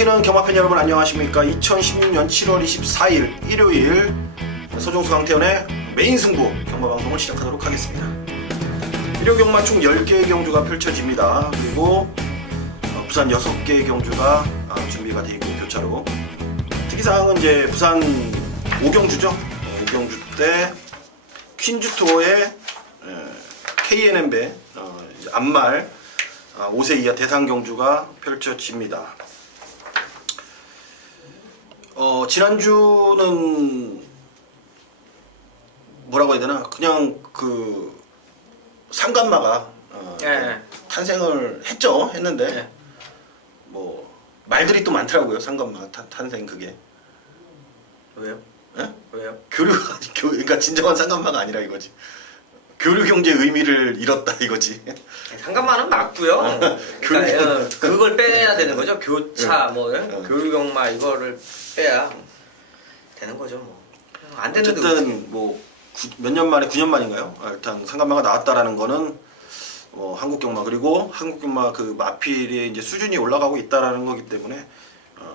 시청하시는 경마팬 여러분 안녕하십니까. 2016년 7월 24일 일요일 서종수 강태현의 메인 승부 경마방송을 시작하도록 하겠습니다. 일요 경마 총 10개의 경주가 펼쳐집니다. 그리고 부산 6개의 경주가 준비가 되어 있고 교차로 특이사항은 이제 부산 5경주죠. 5경주 때 퀸즈투어의 KNM배 앞말 5세 이하 대상 경주가 펼쳐집니다. 지난주는 뭐라고 해야 되나 그냥 그 상간마가 탄생을 했는데 뭐 말들이 또 많더라고요. 상간마 탄생 그게 왜요? 예? 왜요? 그러니까 진정한 상간마가 아니라 이거지. 교류 경제의 의미를 잃었다 이거지. 상간마는 맞고요. 그러니까 그걸 빼야 되는 거죠. 교차 뭐 교류경마 이거를 빼야 되는 거죠. 뭐 안 되는데 어쨌든 뭐 몇 년 만에 9년 만인가요? 일단 상간마가 나왔다라는 거는 한국 경마 그리고 한국 경마 그 마필의 이제 수준이 올라가고 있다라는 거기 때문에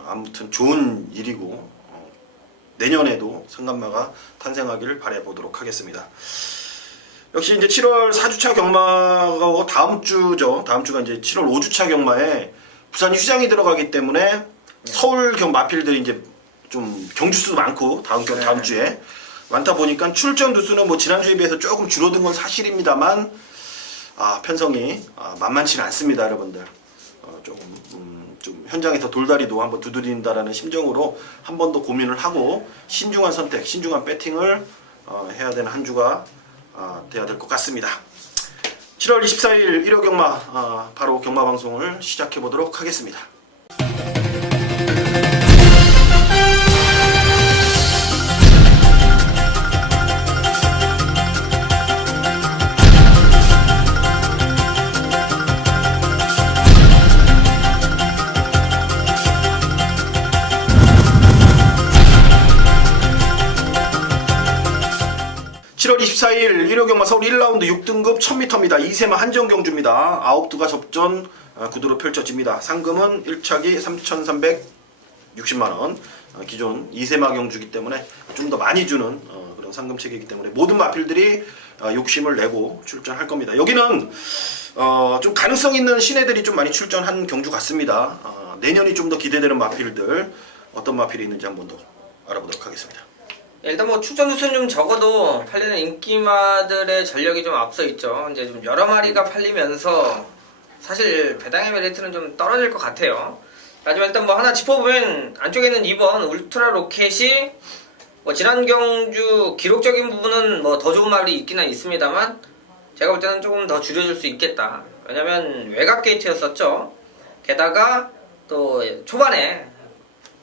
아무튼 좋은 일이고 내년에도 상간마가 탄생하기를 바래 보도록 하겠습니다. 역시 이제 7월 4주차 경마가 다음 주죠. 다음 주가 이제 7월 5주차 경마에 부산 휴장이 들어가기 때문에 서울 마필들이 이제 좀 경주수도 많고 다음 주에 많다 보니까 출전 두수는 뭐 지난주에 비해서 조금 줄어든 건 사실입니다만 편성이 만만치는 않습니다, 여러분들. 조금 좀 현장에서 돌다리도 한번 두드린다라는 심정으로 한 번 더 고민을 하고 신중한 선택, 신중한 배팅을 해야 되는 한 주가 돼야 될 것 같습니다. 7월 24일 1호 경마 바로 경마 방송을 시작해 보도록 하겠습니다. 7월 24일 1호 경마 서울 1라운드 6등급 1000m입니다. 2세마 한정 경주입니다. 9두가 접전 구도로 펼쳐집니다. 상금은 1차기 3,360만원. 기존 2세마 경주이기 때문에 좀 더 많이 주는 그런 상금 체계이기 때문에 모든 마필들이 욕심을 내고 출전할 겁니다. 여기는 좀 가능성 있는 신예들이 좀 많이 출전한 경주 같습니다. 내년이 좀 더 기대되는 마필들 어떤 마필이 있는지 한번 더 알아보도록 하겠습니다. 일단 뭐 출전 두수는 좀 적어도 팔리는 인기마들의 전력이 좀 앞서 있죠. 이제 좀 여러 마리가 팔리면서 사실 배당의 메리트는 좀 떨어질 것 같아요. 하지만 일단 뭐 하나 짚어보면 안쪽에 있는 2번 울트라 로켓이 뭐 지난 경주 기록적인 부분은 뭐 더 좋은 마을이 있기는 있습니다만 제가 볼 때는 조금 더 줄여줄 수 있겠다. 왜냐면 외곽 게이트였었죠. 게다가 또 초반에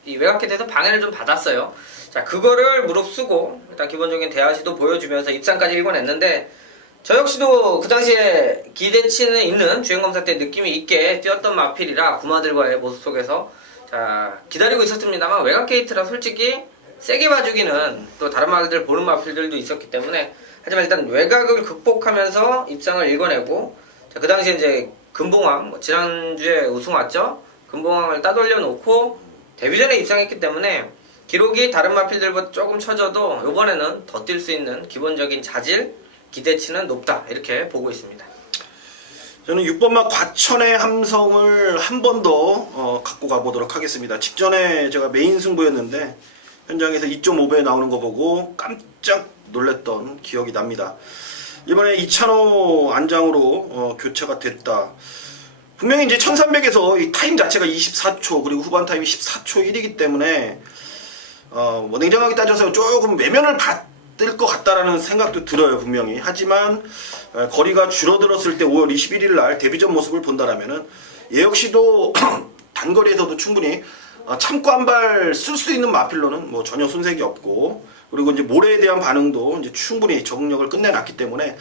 이 외곽 게이트에서 방해를 좀 받았어요. 자, 그거를 무릅쓰고 일단 기본적인 대하시도 보여주면서 입상까지 읽어냈는데 저 역시도 그 당시에 기대치는 있는 주행검사 때 느낌이 있게 뛰었던 마필이라 구마들과의 모습 속에서 자 기다리고 있었습니다만 외곽 게이트라 솔직히 세게 봐주기는 또 다른 마필들 보는 마필들도 있었기 때문에 하지만 일단 외곽을 극복하면서 입상을 읽어내고 자, 그 당시에 이제 금봉왕 뭐 지난주에 우승 왔죠. 금봉왕을 따돌려 놓고 데뷔전에 입상했기 때문에 기록이 다른 마필들보다 조금 처져도 이번에는 더 뛸 수 있는 기본적인 자질, 기대치는 높다 이렇게 보고 있습니다. 저는 6번마 과천의 함성을 한 번 더 갖고 가보도록 하겠습니다. 직전에 제가 메인 승부였는데 현장에서 2.5배 나오는 거 보고 깜짝 놀랐던 기억이 납니다. 이번에 이찬호 안장으로 교체가 됐다. 분명히 이제 1300에서 이 타임 자체가 24초 그리고 후반 타임이 14초 1이기 때문에 뭐 냉정하게 따져서 조금 외면을 받을 것 같다라는 생각도 들어요 분명히. 하지만 거리가 줄어들었을 때 5월 21일 날 데뷔전 모습을 본다라면은 얘 역시도 단거리에서도 충분히 참고 한 발 쓸 수 있는 마필로는 뭐 전혀 손색이 없고 그리고 이제 모래에 대한 반응도 이제 충분히 적응력을 끝내놨기 때문에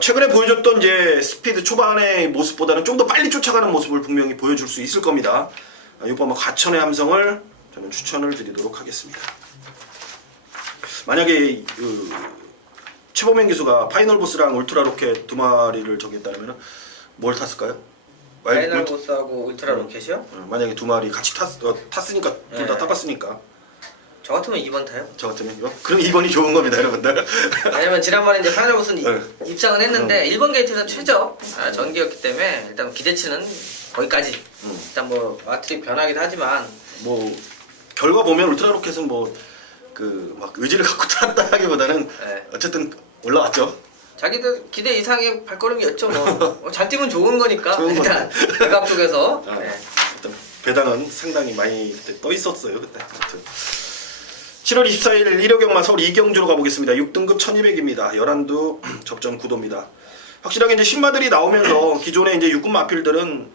최근에 보여줬던 이제 스피드 초반의 모습보다는 좀 더 빨리 쫓아가는 모습을 분명히 보여줄 수 있을 겁니다. 이번 뭐 과천의 함성을 저는 추천을 드리도록 하겠습니다. 만약에 최범행 기수가 파이널 보스랑 울트라 로켓 두 마리를 정했다면 뭘 탔을까요? 파이널 보스하고 울트라 로켓이요? 만약에 두 마리 같이 탔으니까 둘 다 네. 타봤으니까 저 같으면 2번 타요. 저 같으면 이거? 그럼 2번이 좋은 겁니다, 여러분들. 왜냐면 지난번에 이제 파이널 보스는 네. 입상은 했는데 1번 게이트에서 최저 전기였기 때문에 일단 기대치는 거기까지. 일단 뭐 마트리 변하긴 하지만 뭐 결과 보면 울트라 로켓은 뭐 그 막 의지를 갖고 탔다기보다는 네. 어쨌든 올라왔죠. 자기들 기대 이상의 발걸음이었죠. 뭐 잘 뛰면 좋은 거니까 좋은 일단 대각 쪽에서. 아, 네. 일단 배당은 상당히 많이 그때 떠 있었어요 그때. 아무튼 7월 24일 1호 경마 서울 이경주로 가보겠습니다. 6등급 1200입니다. 11두 접전 9도입니다. 확실하게 이제 신마들이 나오면서 기존의 이제 6급 마필들은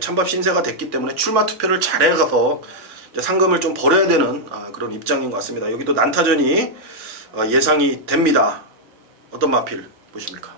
찬밥 신세가 됐기 때문에 출마 투표를 잘해가서 이제 상금을 좀 벌어야 되는 그런 입장인 것 같습니다. 여기도 난타전이 예상이 됩니다. 어떤 마필 보십니까?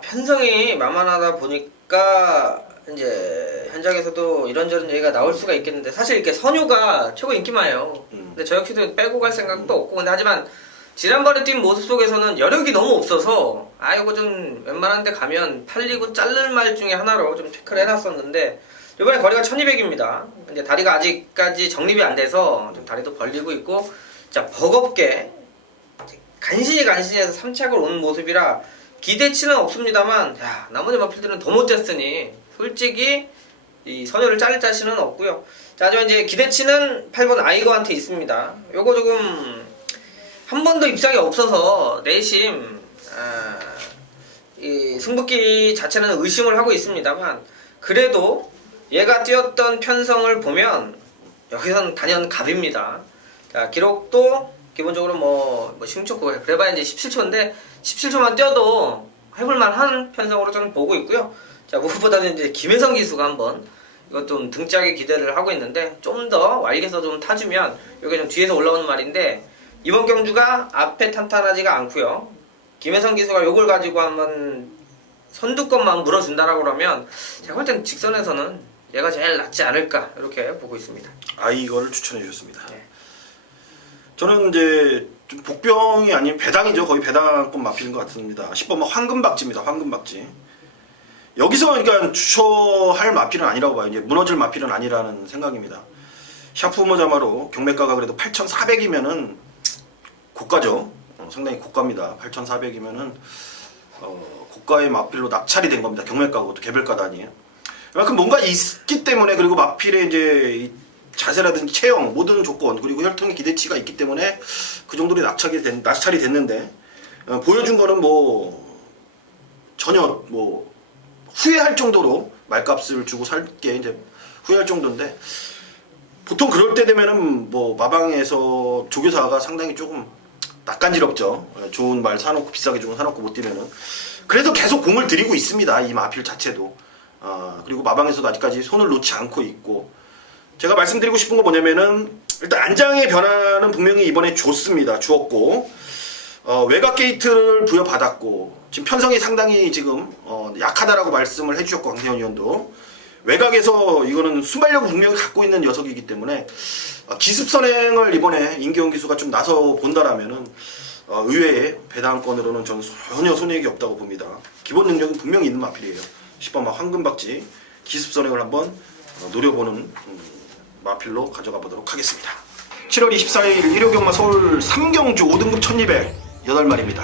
편성이 만만하다 보니까 이제 현장에서도 이런저런 얘기가 나올 수가 있겠는데 사실 이렇게 선유가 최고 인기마예요. 근데 저 역시도 빼고 갈 생각도 없고 근데 하지만 지난번에 뛴 모습 속에서는 여력이 너무 없어서 이거 좀 웬만한 데 가면 팔리고 자를 말 중에 하나로 좀 체크를 해놨었는데 이번에 거리가 1200입니다. 이제 다리가 아직까지 정립이 안 돼서 좀 다리도 벌리고 있고 자 버겁게 간신히 해서 3착을 오는 모습이라 기대치는 없습니다만 나머지 마필들은 더 못했으니 솔직히 이 선열을 자를 자신은 없고요. 자, 하지만 이제 기대치는 8번 아이거한테 있습니다. 요거 조금 한 번도 입상이 없어서 내심 이 승부기 자체는 의심을 하고 있습니다만 그래도 얘가 뛰었던 편성을 보면 여기선 단연 갑입니다. 자, 기록도 기본적으로 뭐 16초 그래봐야 이제 17초인데 17초만 뛰어도 해볼만한 편성으로 저는 보고 있고요. 자, 무엇보다는 이제 김혜성 기수가 한번 이것 좀 등짝에 기대를 하고 있는데 좀 더 왈게서 좀 타주면 이게 좀 뒤에서 올라오는 말인데 이번 경주가 앞에 탄탄하지가 않고요. 김혜성 기수가 요걸 가지고 한번 선두권만 물어준다라고 그러면 제가 볼 땐 직선에서는 얘가 제일 낫지 않을까 이렇게 보고 있습니다. 아이거를 추천해 주셨습니다. 네. 저는 이제 좀 복병이 아닌 배당이죠. 거의 배당권 마필인 것 같습니다. 10번 황금박쥐입니다. 황금박쥐. 여기서 그러니까 주초할 마필은 아니라고 봐요. 이제 무너질 마필은 아니라는 생각입니다. 샤프모자마로 경매가가 그래도 8,400이면은 고가죠. 상당히 고가입니다. 8,400이면은 고가의 마필로 낙찰이 된 겁니다. 경매가가 그것도 개별가도 아니에요. 그만큼 뭔가 있기 때문에 그리고 마필의 이제 이 자세라든지 체형 모든 조건 그리고 혈통의 기대치가 있기 때문에 그 정도로 낙찰이 됐는데 보여준 거는 뭐 전혀 뭐 후회할 정도로 말값을 주고 살게 이제 후회할 정도인데 보통 그럴 때 되면은 뭐 마방에서 조교사가 상당히 조금 낯간지럽죠. 좋은 말 사놓고 비싸게 주고 사놓고 못 뛰면은 그래서 계속 공을 들이고 있습니다. 이 마필 자체도 그리고 마방에서도 아직까지 손을 놓지 않고 있고 제가 말씀드리고 싶은 건 뭐냐면은 일단 안장의 변화는 분명히 이번에 주었고 외곽 게이트를 부여받았고 지금 편성이 상당히 지금 약하다라고 말씀을 해주셨고 강태현 위원도 외곽에서 이거는 순발력을 분명히 갖고 있는 녀석이기 때문에 기습 선행을 이번에 임기훈 기수가 좀 나서 본다라면은 의외의 배당권으로는 저는 전혀 손해액이 없다고 봅니다. 기본 능력은 분명히 있는 마필이에요. 10번 황금박쥐 기습 선행을 한번 노려보는 마필로 가져가 보도록 하겠습니다. 7월 24일 1호 경마 서울 3경주 5등급 1200 8마리입니다.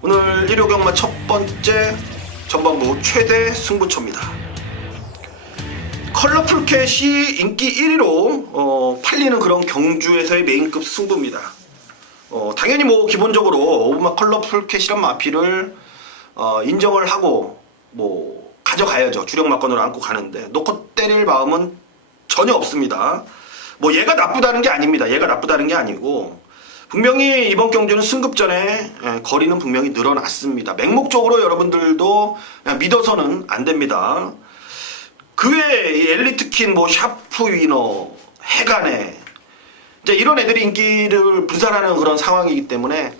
오늘 1호 경마 첫 번째 전반부 최대 승부처입니다. 컬러풀 캣이 인기 1위로 팔리는 그런 경주에서의 메인급 승부입니다. 당연히 뭐 기본적으로 오브마 컬러풀 캣이란 마필을 인정을 하고 뭐 가져가야죠. 주력 막건으로 안고 가는데 놓고 때릴 마음은 전혀 없습니다. 뭐 얘가 나쁘다는 게 아닙니다. 얘가 나쁘다는 게 아니고 분명히 이번 경주는 승급전에 거리는 분명히 늘어났습니다. 맹목적으로 여러분들도 믿어서는 안 됩니다. 그 외에 엘리트킨, 뭐 샤프 위너, 해간에 이제 이런 애들이 인기를 분산하는 그런 상황이기 때문에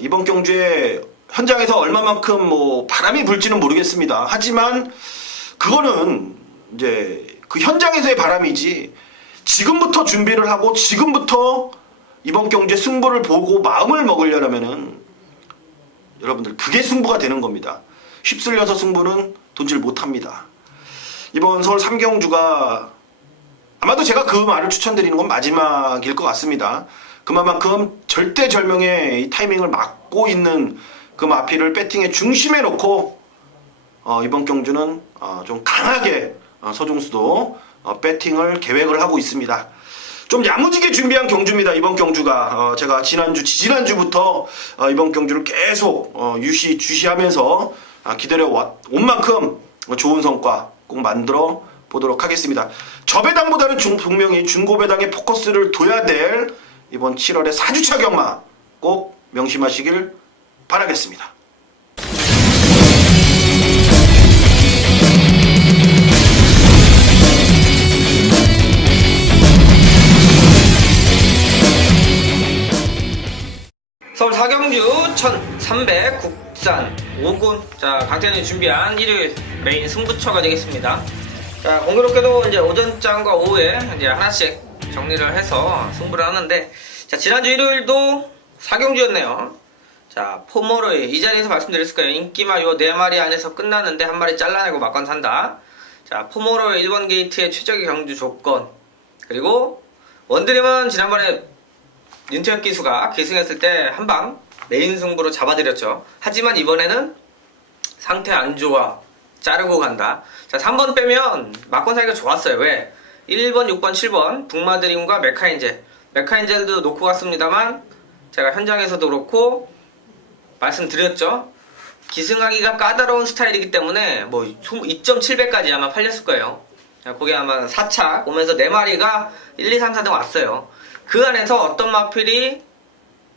이번 경주에 현장에서 얼마만큼 뭐 바람이 불지는 모르겠습니다. 하지만 그거는 이제 그 현장에서의 바람이지 지금부터 준비를 하고 지금부터 이번 경주에 승부를 보고 마음을 먹으려면은 여러분들 그게 승부가 되는 겁니다. 휩쓸려서 승부는 돈질 못합니다. 이번 서울 3경주가 아마도 제가 그 말을 추천드리는 건 마지막일 것 같습니다. 그만큼 절대절명의 이 타이밍을 막고 있는 그 마필을 배팅의 중심에 놓고 이번 경주는 좀 강하게 서종수도 배팅을 계획을 하고 있습니다. 좀 야무지게 준비한 경주입니다. 이번 경주가 제가 지난주부터 이번 경주를 계속 주시하면서 기다려 온 만큼 좋은 성과 꼭 만들어 보도록 하겠습니다. 저배당보다는 분명히 중고배당에 포커스를 둬야 될 이번 7월의 4주차 경마 꼭 명심하시길 바라겠습니다. 서울 4경주 1300 국산 5군. 자, 강태현이 준비한 일요일 메인 승부처가 되겠습니다. 자, 공교롭게도 이제 오전장과 오후에 이제 하나씩 정리를 해서 승부를 하는데, 자, 지난주 일요일도 4경주였네요. 자, 포모로이 이 자리에서 말씀드렸을 거예요. 인기마 요 4마리 안에서 끝났는데 한 마리 잘라내고 막건 산다. 자, 포모로이 1번 게이트의 최적의 경주 조건, 그리고 원드림은 지난번에 윤태혁 기수가 기승했을 때 한방 메인 승부로 잡아드렸죠. 하지만 이번에는 상태 안 좋아, 자르고 간다. 자, 3번 빼면 막권 사기가 좋았어요. 왜? 1번, 6번, 7번 북마드림과 메카인젤도 놓고 갔습니다만, 제가 현장에서도 그렇고 말씀드렸죠. 기승하기가 까다로운 스타일이기 때문에 뭐 2.7배까지 아마 팔렸을 거예요. 거기 아마 4차 오면서 4마리가 1, 2, 3, 4등 왔어요. 그 안에서 어떤 마필이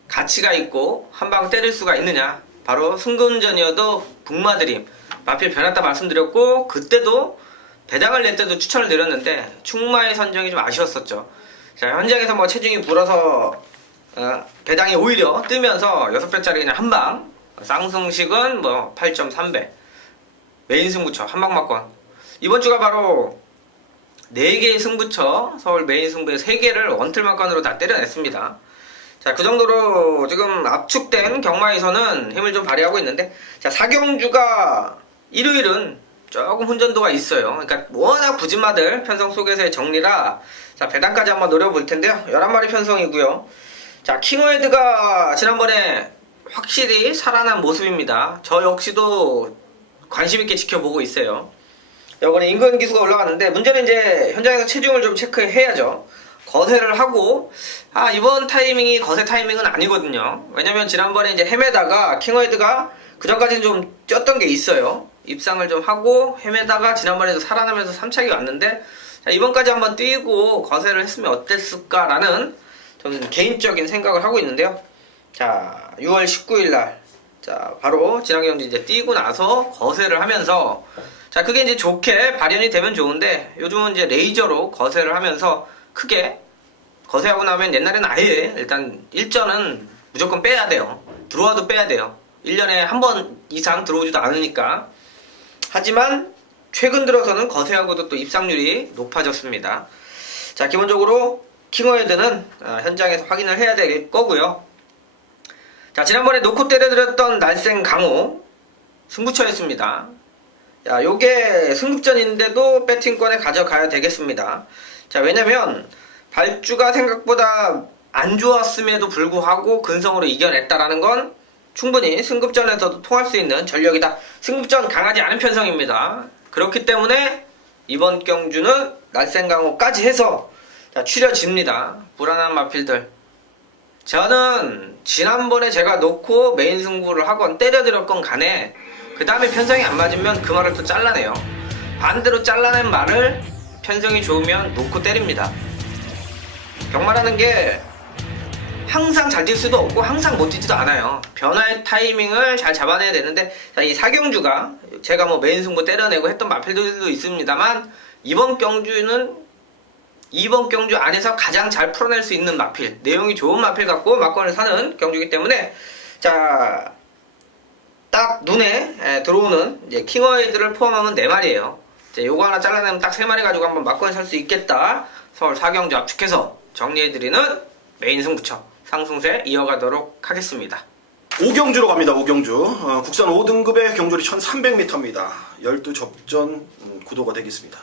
가치가 있고 한방 때릴 수가 있느냐, 바로 승근전이어도 북마드림 마필 변했다 말씀드렸고, 그때도 배당을 낼 때도 추천을 드렸는데 충마의 선정이 좀 아쉬웠었죠. 자, 현장에서 뭐 체중이 불어서 배당이 오히려 뜨면서 6배짜리 그냥 한방, 쌍승식은 뭐 8.3배 메인 승부처 한방 막권. 이번 주가 바로 4개의 승부처, 서울 메인 승부의 3개를 원틀 막권으로 다 때려냈습니다. 자, 그 정도로 지금 압축된 경마에서는 힘을 좀 발휘하고 있는데, 자, 4경주가 일요일은 조금 혼전도가 있어요. 그러니까 워낙 부진마들 편성 속에서의 정리라, 자, 배당까지 한번 노려볼 텐데요. 11마리 편성이고요. 자, 킹워헤드가 지난번에 확실히 살아난 모습입니다. 저 역시도 관심있게 지켜보고 있어요. 이번에 인근 기수가 올라갔는데, 문제는 이제 현장에서 체중을 좀 체크해야죠. 거세를 하고, 이번 타이밍이 거세 타이밍은 아니거든요. 왜냐면 지난번에 이제 헤매다가 킹워헤드가 그 전까지는 좀 쪘던 게 있어요. 입상을 좀 하고 헤매다가 지난번에도 살아나면서 3차기 왔는데, 자, 이번까지 한번 뛰고 거세를 했으면 어땠을까라는 좀 개인적인 생각을 하고 있는데요. 자, 6월 19일날, 자, 바로 지난경주 이제 뛰고 나서 거세를 하면서, 자, 그게 이제 좋게 발현이 되면 좋은데, 요즘은 이제 레이저로 거세를 하면서 크게 거세하고 나면, 옛날에는 아예 일단 일전은 무조건 빼야 돼요. 들어와도 빼야 돼요. 1년에 한 번 이상 들어오지도 않으니까. 하지만 최근 들어서는 거세하고도 또 입상률이 높아졌습니다. 자, 기본적으로 킹워헤드는 현장에서 확인을 해야 될 거고요. 자, 지난번에 놓고 때려드렸던 날쌘 강호 승부처였습니다. 야, 요게 승급전인데도 배팅권에 가져가야 되겠습니다. 자, 왜냐면 발주가 생각보다 안 좋았음에도 불구하고 근성으로 이겨냈다라는 건 충분히 승급전에서도 통할 수 있는 전력이다. 승급전 강하지 않은 편성입니다. 그렇기 때문에 이번 경주는 날쌘 강호까지 해서, 자, 추려집니다. 불안한 마필들. 저는 지난번에 제가 놓고 메인 승부를 하건 때려드렸건 간에 그 다음에 편성이 안 맞으면 그 말을 또 잘라내요. 반대로 잘라낸 말을 편성이 좋으면 놓고 때립니다. 경마라는 게 항상 잘 뛸 수도 없고 항상 못 뛰지도 않아요. 변화의 타이밍을 잘 잡아내야 되는데, 자, 이 4경주가 제가 뭐 메인 승부 때려내고 했던 마필들도 있습니다만, 이번 경주 안에서 가장 잘 풀어낼 수 있는 마필, 내용이 좋은 마필 갖고 막권을 사는 경주이기 때문에, 자, 딱 눈에 들어오는 이제 킹워헤드를 포함하면 4마리예요. 이제 요거 하나 잘라내면 딱 3마리 가지고 한번 막권 살 수 있겠다. 서울 4경주 압축해서 정리해드리는 메인 승부처 상승세 이어가도록 하겠습니다. 오경주로 갑니다. 오경주. 국산 5등급의 경주리 1300m입니다. 12접전 구도가 되겠습니다.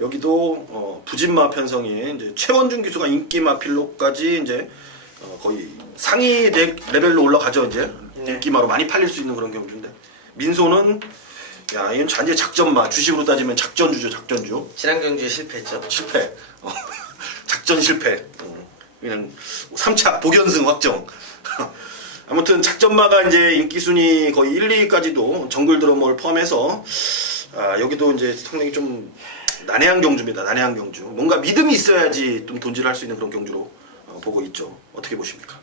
여기도 부진마 편성이 이제 최원준 기수가 인기마 필로까지 이제 거의 상위 레벨로 올라가죠. 이제 인기마로 많이 팔릴 수 있는 그런 경주인데, 민소는 야 이건 잔디 작전마, 주식으로 따지면 작전주죠. 작전주. 지난 경주에 실패했죠. 실패. 작전 실패. 그냥 3차 복연승 확정. 아무튼 작전마가 이제 인기 순위 거의 1, 2위까지도 정글 드러머를 포함해서 여기도 이제 상당히 좀 난해한 경주입니다. 난해한 경주. 뭔가 믿음이 있어야지 좀 돈질할 수 있는 그런 경주로 보고 있죠. 어떻게 보십니까?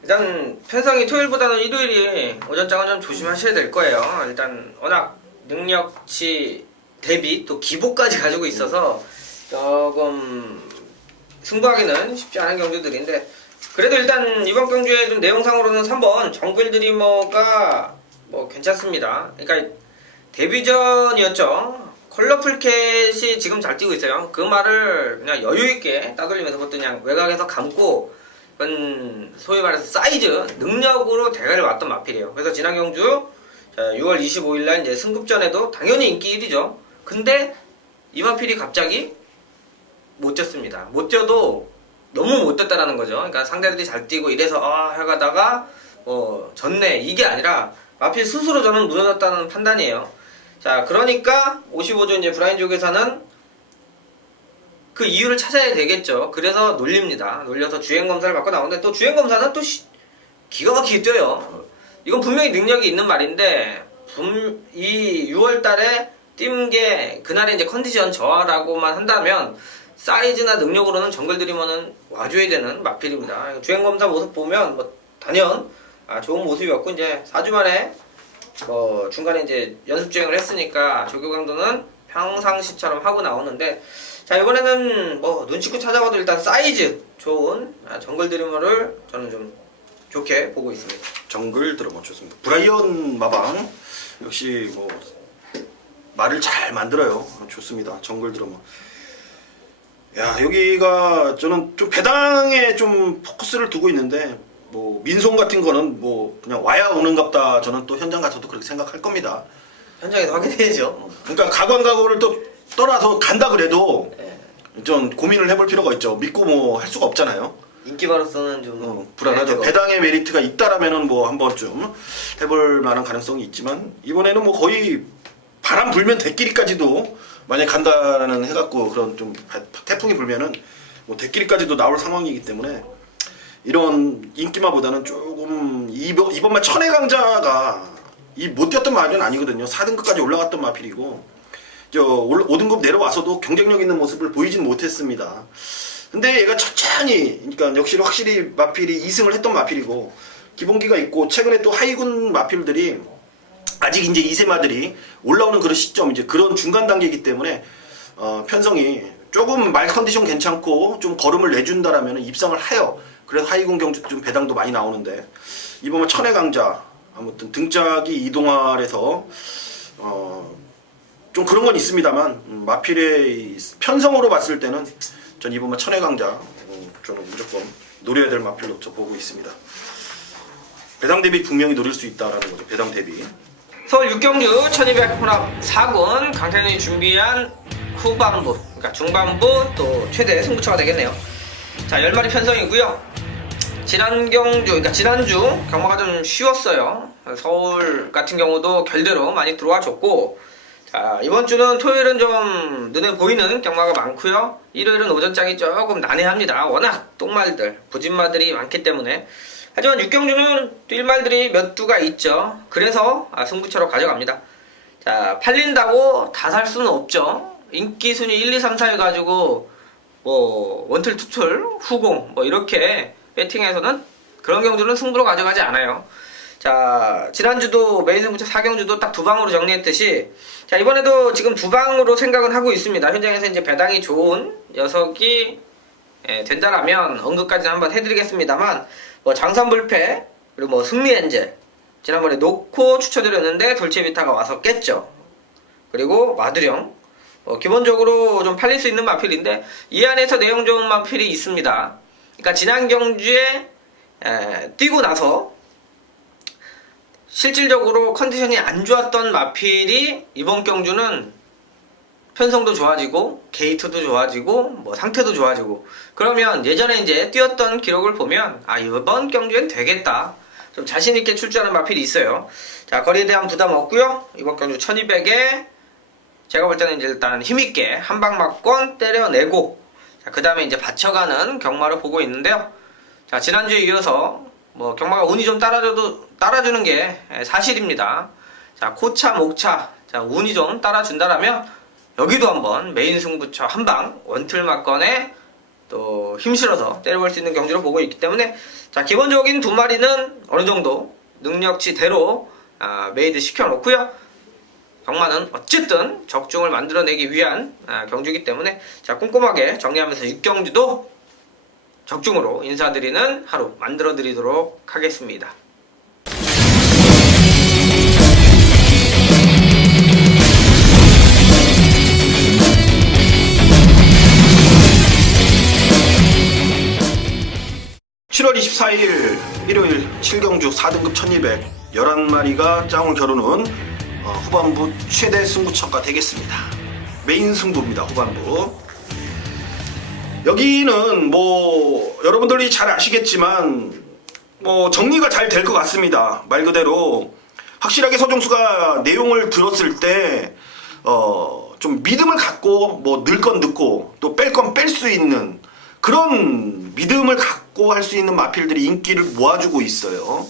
일단 편성이 토요일보다는 일요일이 오전장은 좀 조심하셔야 될 거예요. 일단 워낙 능력치 대비 또 기복까지 가지고 있어서 조금 승부하기는 쉽지 않은 경주들인데, 그래도 일단 이번 경주에 좀 내용상으로는 3번 정글 드리머가 뭐 괜찮습니다. 그러니까 데뷔전이었죠. 컬러풀 캣이 지금 잘 뛰고 있어요. 그 말을 그냥 여유있게 따돌리면서 그것도 그냥 외곽에서 감고, 소위 말해서 사이즈, 능력으로 대가를 왔던 마필이에요. 그래서 지난 경주 6월 25일날 이제 승급전에도 당연히 인기 1위죠. 근데 이 마필이 갑자기 못 뛰었습니다. 못 뛰어도 너무 못 뛰었다라는 거죠. 그러니까 상대들이 잘 뛰고 이래서 해가다가 졌네, 이게 아니라 마필 스스로 저는 무너졌다는 판단이에요. 자, 그러니까 55조 이제 브라인족에서는 그 이유를 찾아야 되겠죠. 그래서 놀립니다. 놀려서 주행 검사를 받고 나오는데, 또 주행 검사는 또 기가 막히게 뛰어요. 이건 분명히 능력이 있는 말인데, 이 6월달에 뛴 게 그날의 이제 컨디션 저하라고만 한다면 사이즈나 능력으로는 정글 드리머는 와줘야 되는 마필입니다. 주행 검사 모습 보면 뭐 단연 좋은 모습이었고, 이제 4주 만에 중간에 이제 연습 주행을 했으니까 조교 강도는 평상시처럼 하고 나오는데, 자, 이번에는 뭐 눈치껏 찾아봐도 일단 사이즈 좋은 정글 드리머를 저는 좀 좋게 보고 있습니다. 정글 드러머 좋습니다. 브라이언 마방 역시 뭐 말을 잘 만들어요. 좋습니다. 정글 드러머. 야, 여기가 저는 좀 배당에 좀 포커스를 두고 있는데, 뭐 민송 같은 거는 뭐 그냥 와야 오는갑다. 저는 또 현장 가서도 그렇게 생각할 겁니다. 현장에서 확인해야죠. 그러니까 가관가고를 또 떠나서 간다 그래도 좀 고민을 해볼 필요가 있죠. 믿고 뭐 할 수가 없잖아요. 인기바로서는 좀 불안하죠. 배당의 메리트가 있다라면은 뭐 한 번쯤 해볼 만한 가능성이 있지만, 이번에는 뭐 거의 바람 불면 대끼리까지도 만약 간다라는 해갖고 그런 좀 태풍이 불면은 뭐 대끼리까지도 나올 상황이기 때문에, 이런 인기마보다는 조금 이번만 천혜 강자가 못 뛰었던 마필은 아니거든요. 4등급까지 올라갔던 마필이고, 5등급 내려와서도 경쟁력 있는 모습을 보이진 못했습니다. 근데 얘가 천천히, 그러니까 역시 확실히 마필이 2승을 했던 마필이고 기본기가 있고, 최근에 또 하위군 마필들이 아직 이제 2세마들이 올라오는 그런 시점, 이제 그런 중간 단계이기 때문에 편성이 조금 말 컨디션 괜찮고 좀 걸음을 내준다라면 입상을 해요. 그래서 하위군 경주 좀 배당도 많이 나오는데, 이번에 천혜 강자 아무튼 등짝이 이동할에서 좀 그런 건 있습니다만, 마필의 편성으로 봤을 때는 전 이번에 천혜 강자 저는 무조건 노려야 될 마필로 저 보고 있습니다. 배당 대비 분명히 노릴 수 있다라는 거죠. 배당 대비. 서울 6경주 1200 혼합 4군 강태현이 준비한 후반부, 그러니까 중반부 또 최대 승부처가 되겠네요. 자, 10마리 편성이고요. 그러니까 지난주 경마가 좀 쉬웠어요. 서울 같은 경우도 결대로 많이 들어와 줬고, 자, 이번 주는 토요일은 좀 눈에 보이는 경마가 많고요. 일요일은 오전장이 조금 난해합니다. 워낙 똥말들, 부진마들이 많기 때문에. 하지만 6경주는 또 일말들이 몇 두가 있죠. 그래서 승부처로 가져갑니다. 자, 팔린다고 다 살 수는 없죠. 인기 순위 1, 2, 3, 4 해가지고 뭐 원틀, 투틀, 후공 뭐 이렇게 배팅해서는 그런 경주는 승부로 가져가지 않아요. 자, 지난주도 메인 승부처 4경주도 딱 두 방으로 정리했듯이, 자, 이번에도 지금 두 방으로 생각은 하고 있습니다. 현장에서 이제 배당이 좋은 녀석이 된다라면 언급까지는 한번 해드리겠습니다만, 뭐 장산불패, 그리고 뭐 승리엔젤 지난번에 놓고 추천드렸는데 돌체비타가 와서 깼죠. 그리고 마두령, 기본적으로 좀 팔릴 수 있는 마필인데 이 안에서 내용 좋은 마필이 있습니다. 그러니까 지난 경주에 뛰고 나서 실질적으로 컨디션이 안 좋았던 마필이 이번 경주는 편성도 좋아지고 게이트도 좋아지고 뭐 상태도 좋아지고, 그러면 예전에 이제 뛰었던 기록을 보면 아, 이번 경주엔 되겠다, 좀 자신있게 출전하는 마필이 있어요. 자, 거리에 대한 부담 없고요. 이번 경주 1200에 제가 볼 때는 이제 일단 힘있게 한 방 맞건 때려내고, 자, 그 다음에 이제 받쳐가는 경마를 보고 있는데요. 자, 지난주에 이어서 뭐 경마가 운이 좀 따라주는 게 사실입니다. 자, 코차, 목차, 자, 운이 좀 따라준다라면 여기도 한번 메인 승부처 한방 원틀 맞건에 또 힘실어서 때려볼 수 있는 경주를 보고 있기 때문에, 자, 기본적인 두 마리는 어느 정도 능력치대로 메이드 시켜놓고요. 경마는 어쨌든 적중을 만들어내기 위한 경주이기 때문에, 자, 꼼꼼하게 정리하면서 6경주도 적중으로 인사드리는 하루 만들어드리도록 하겠습니다. (7월 24일) 일요일 7경주 4등급 1200 11마리가 짱을 겨루는 후반부 최대 승부처가 되겠습니다. 메인 승부입니다. 후반부. 여기는 뭐 여러분들이 잘 아시겠지만 뭐 정리가 잘 될 것 같습니다. 말 그대로 확실하게 서종수가 내용을 들었을 때 좀 믿음을 갖고 뭐 넣을 건 넣고 또 뺄 건 뺄 수 있는 그런 믿음을 갖고 할 수 있는 마필들이 인기를 모아주고 있어요.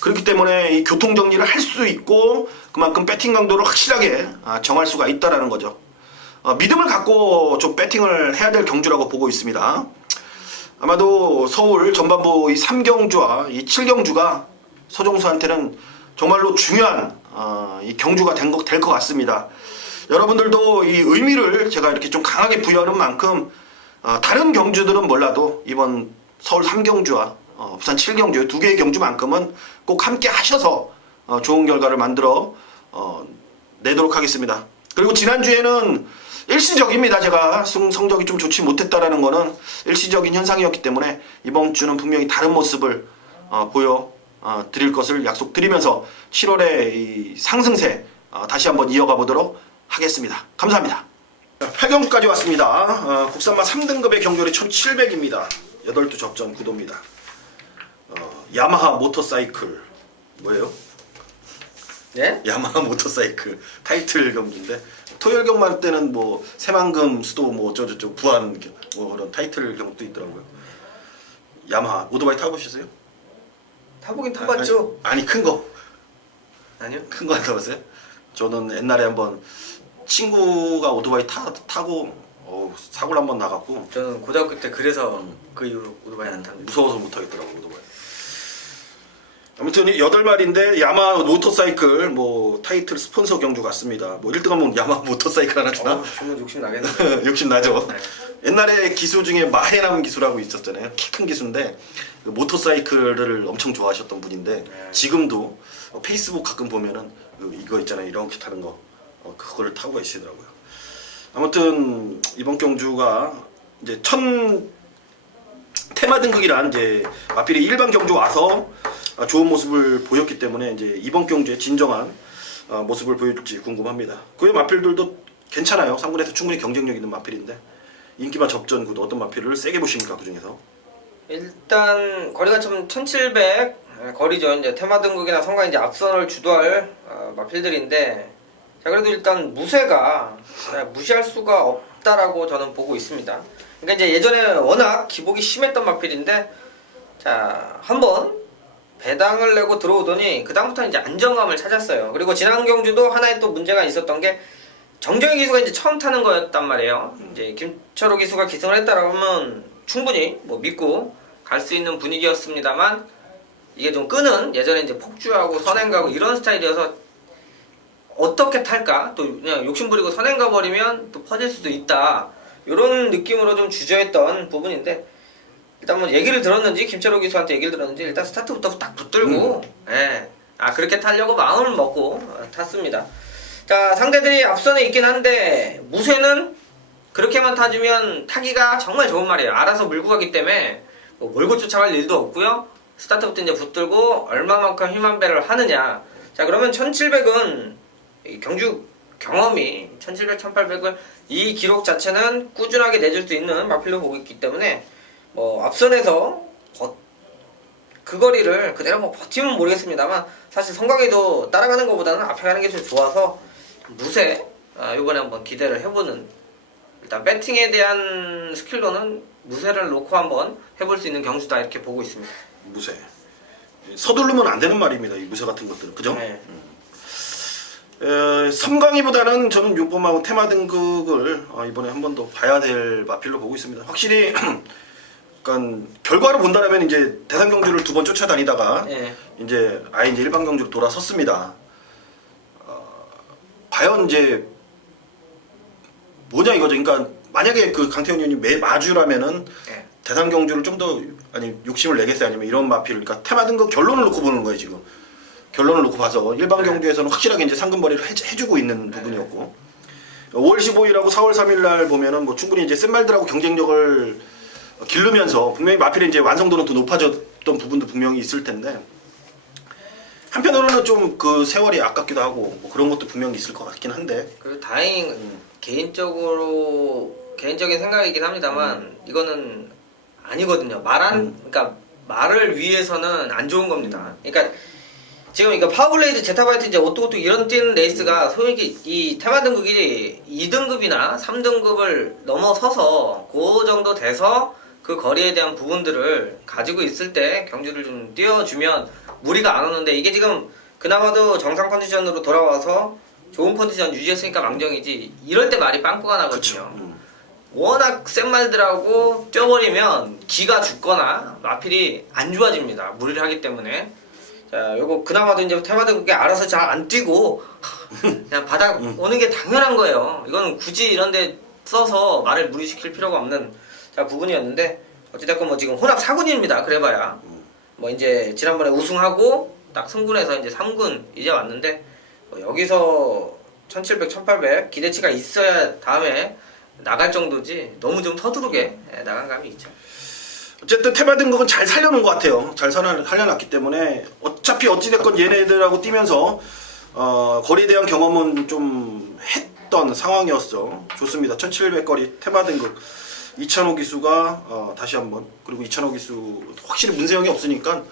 그렇기 때문에 이 교통 정리를 할 수 있고 그만큼 배팅 강도를 확실하게 정할 수가 있다라는 거죠. 믿음을 갖고 좀 배팅을 해야 될 경주라고 보고 있습니다. 아마도 서울 전반부 이 3경주와 이 7경주가 서종수한테는 정말로 중요한 이 경주가 될 것 같습니다. 여러분들도 이 의미를 제가 이렇게 좀 강하게 부여하는 만큼 다른 경주들은 몰라도 이번 서울 3경주와 부산 7경주 두 개의 경주만큼은 꼭 함께 하셔서 좋은 결과를 만들어 내도록 하겠습니다. 그리고 지난주에는 일시적입니다. 제가 성적이 좀 좋지 못했다라는 거는 일시적인 현상이었기 때문에 이번 주는 분명히 다른 모습을 보여 드릴 것을 약속드리면서 7월의 이 상승세 다시 한번 이어가 보도록 하겠습니다. 감사합니다. 8경주까지 왔습니다. 국산마 3등급의 경주율이 1700입니다. 8두 접전 구도입니다. 야마하 모터사이클 뭐예요? 네? 야마하 모터사이클 타이틀 경주인데 토요일 경마 때는 뭐 새만금 수도 뭐 어쩌고저쩌고 부안 뭐 그런 타이틀 경도 있더라고요. 야마하 오토바이 타보셨어요? 타보긴 타봤죠. 아니 큰 거. 아니요. 큰 거 안 타봤어요? 저는 옛날에 한번 친구가 오토바이 타고 사고를 한번 나갔고 저는 고등학교 때 그래서 그 이후로 오토바이 안 탑니다. 무서워서 못 하겠더라고 오토바이. 아무튼 8마리인데 야마하 모터사이클 뭐 타이틀 스폰서 경주 같습니다. 뭐 1등하면 야마하 모터사이클 하나 주나? 정말 욕심 나겠네. 욕심 나죠. 네. 옛날에 기수 중에 마해남 기수라고 있었잖아요. 키 큰 기수인데 그 모터사이클을 엄청 좋아하셨던 분인데 네. 지금도 페이스북 가끔 보면은 이거 있잖아요. 이렇게 타는 거 그거를 타고 계시더라고요. 아무튼 이번 경주가 이제 첫 테마 등극이란 이제 마필이 일반 경주 와서 좋은 모습을 보였기 때문에 이제 이번 경주에 진정한 모습을 보여줄지 궁금합니다. 그 외 마필들도 괜찮아요. 3군에서 충분히 경쟁력 있는 마필인데 인기마 접전 구도 어떤 마필을 세게 보십니까? 그 중에서? 일단 거리가 좀 1700 거리죠. 이제 테마 등극이나 성과 이제 앞선을 주도할 마필들인데, 자, 그래도 일단 무쇠가 무시할 수가 없다라고 저는 보고 있습니다. 그러니까 이제 예전에 워낙 기복이 심했던 마필인데, 자, 한번 배당을 내고 들어오더니 그 다음부터 이제 안정감을 찾았어요. 그리고 지난 경주도 하나의 또 문제가 있었던 게 정정희 기수가 이제 처음 타는 거였단 말이에요. 이제 김철호 기수가 기승을 했다라면 충분히 뭐 믿고 갈 수 있는 분위기였습니다만, 이게 좀 끄는, 예전에 이제 폭주하고 선행가고 이런 스타일이어서 어떻게 탈까? 또 그냥 욕심부리고 선행가 버리면 또 퍼질 수도 있다. 이런 느낌으로 좀 주저했던 부분인데, 일단 뭐 얘기를 들었는지, 김철호 기수한테 얘기를 들었는지 일단 스타트부터 딱 붙들고 예. 그렇게 타려고 마음을 먹고 탔습니다. 자, 상대들이 앞선에 있긴 한데 무쇠는 그렇게만 타주면 타기가 정말 좋은 말이에요. 알아서 물고 가기 때문에 뭐 몰고 쫓아갈 일도 없고요. 스타트부터 이제 붙들고 얼마만큼 힘 한 배를 하느냐. 자, 그러면 1700은 경주 경험이 1700, 1800을 이 기록 자체는 꾸준하게 내줄 수 있는 마필로 보고 있기 때문에 뭐 앞선에서 그 거리를 그대로 뭐 버티면 모르겠습니다만 사실 성광이도 따라가는 것보다는 앞에 가는 게 좀 좋아서 무쇠 이번에 한번 기대를 해보는, 일단 배팅에 대한 스킬로는 무쇠를 놓고 한번 해볼 수 있는 경주다 이렇게 보고 있습니다. 무쇠. 서두르면 안 되는 말입니다. 이 무쇠 같은 것들은. 그죠? 네. 섬광이보다는 저는 요범하고 테마 등극을 이번에 한 번 더 봐야 될 마필로 보고 있습니다. 확실히 그러니까 결과를 본다면 이제 대상 경주를 2번 쫓아다니다가 네. 이제 아예 이제 일반 경주로 돌아섰습니다. 과연 이제 뭐냐 이거죠. 그러니까 만약에 그 강태현 의원이 마주라면은 네. 대상 경주를 좀 더 아니 욕심을 내겠어요. 아니면 이런 마필, 그러니까 테마 등극 결론을 놓고 보는 거예요 지금. 결론을 놓고 봐서 일반 경주에서는 확실하게 이제 상금벌이를 해주고 있는 부분이었고 5월 15일하고 4월 3일 날 보면은 뭐 충분히 이제 센 말들하고 경쟁력을 기르면서 분명히 마필의 이제 완성도는 더 높아졌던 부분도 분명히 있을 텐데 한편으로는 좀 그 세월이 아깝기도 하고 뭐 그런 것도 분명히 있을 것 같긴 한데 그리고 다행히 개인적인 생각이긴 합니다만 이거는 아니거든요. 그러니까 말을 위해서는 안 좋은 겁니다. 그러니까 지금 이거 파워블레이드 제타바이트 이제 오뚜오뚜 이런 뛰는 레이스가 소위 이 테마 등급이 2등급이나 3등급을 넘어서서 그 정도 돼서 그 거리에 대한 부분들을 가지고 있을 때 경주를 좀 띄워주면 무리가 안 오는데 이게 지금 그나마도 정상 컨디션으로 돌아와서 좋은 컨디션 유지했으니까 망정이지 이럴 때 말이 빵꾸가 나거든요. 워낙 센 말들하고 뛰어버리면 기가 죽거나 마필이 안 좋아집니다. 무리를 하기 때문에. 자, 요거 그나마도 이제 테마도 그게 알아서 잘 안 뛰고 그냥 바닥 오는 게 당연한 거예요. 이거는 굳이 이런데 써서 말을 무리시킬 필요가 없는 부분이었는데 어찌됐건 뭐 지금 혼합 4군입니다. 그래봐야 뭐 이제 지난번에 우승하고 딱 승군에서 이제 3군 이제 왔는데 뭐 여기서 1700, 1800 기대치가 있어야 다음에 나갈 정도지 너무 좀 서두르게 나간 감이 있죠. 어쨌든 테마 등급은 잘 살려놓은 것 같아요. 잘 살려놨기 때문에 어차피 어찌됐건 얘네들하고 뛰면서 거리에 대한 경험은 좀 했던 상황이었어. 좋습니다. 1700 거리 테마 등급 이찬호 기수가 다시 한번, 그리고 이찬호 기수 확실히 문세영이 없으니까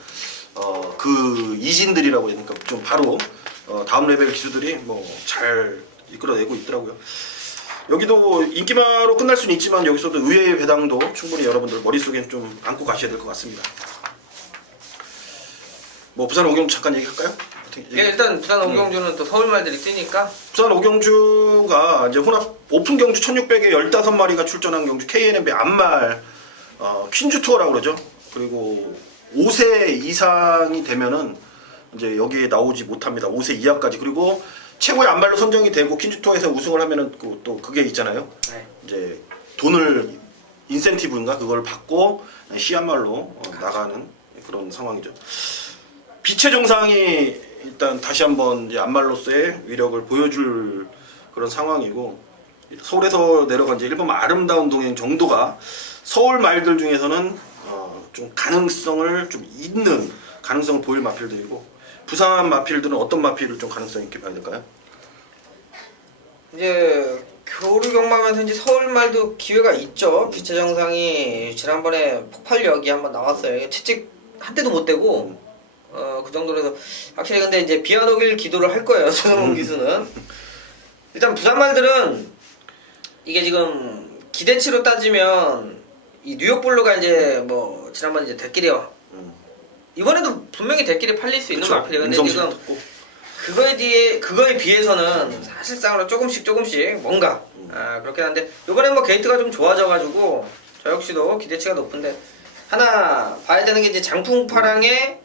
그 이진들이라고 해야 되니까 좀 바로 다음 레벨 기수들이 뭐 잘 이끌어내고 있더라고요. 여기도 인기마로 끝날 수는 있지만 여기서도 의외의 배당도 충분히 여러분들 머릿속에 좀 안고 가셔야 될 것 같습니다. 뭐 부산 오경주 잠깐 얘기할까요? 예, 일단 부산 오경주는 또 서울 말들이 뛰니까 부산 오경주가 이제 혼합 오픈 경주 1600에 15마리가 출전한 경주 KNMB 안말 퀸즈 투어라고 그러죠. 그리고 5세 이상이 되면은 이제 여기에 나오지 못합니다. 5세 이하까지. 그리고 최고의 안말로 선정이 되고 퀸즈 투어에서 우승을 하면은 또 그게 있잖아요. 네. 이제 돈을 인센티브인가 그걸 받고 시안말로 나가는 그런 상황이죠. 빛의 정상이 일단 다시 한번 이제 안말로서의 위력을 보여줄 그런 상황이고 서울에서 내려간 이제 일본 아름다운 동행 정도가 서울 말들 중에서는 좀 가능성을 좀 있는 가능성을 보일 마필들이고 부산 마필들은 어떤 마필을 좀 가능성 있게 봐야 될까요? 이제 교류 경마면서 이제 서울 말도 기회가 있죠. 빛의 정상이 지난번에 폭발력이 한번 나왔어요. 채찍 한 대도 못 대고 그 정도로 해서 확실히 근데 이제 비 안 오길 기도를 할 거예요. 손흥민 기수는. 일단 부산 말들은 이게 지금 기대치로 따지면 이 뉴욕 블루가 이제 뭐 지난번 이제 대끼리요. 이번에도 분명히 대끼리 팔릴 수 있는 마필이에요. 근데 지금 그거에 비해서는 사실상으로 조금씩 뭔가 그렇긴 한데 이번에 뭐 게이트가 좀 좋아져가지고 저 역시도 기대치가 높은데 하나 봐야 되는 게 이제 장풍파랑의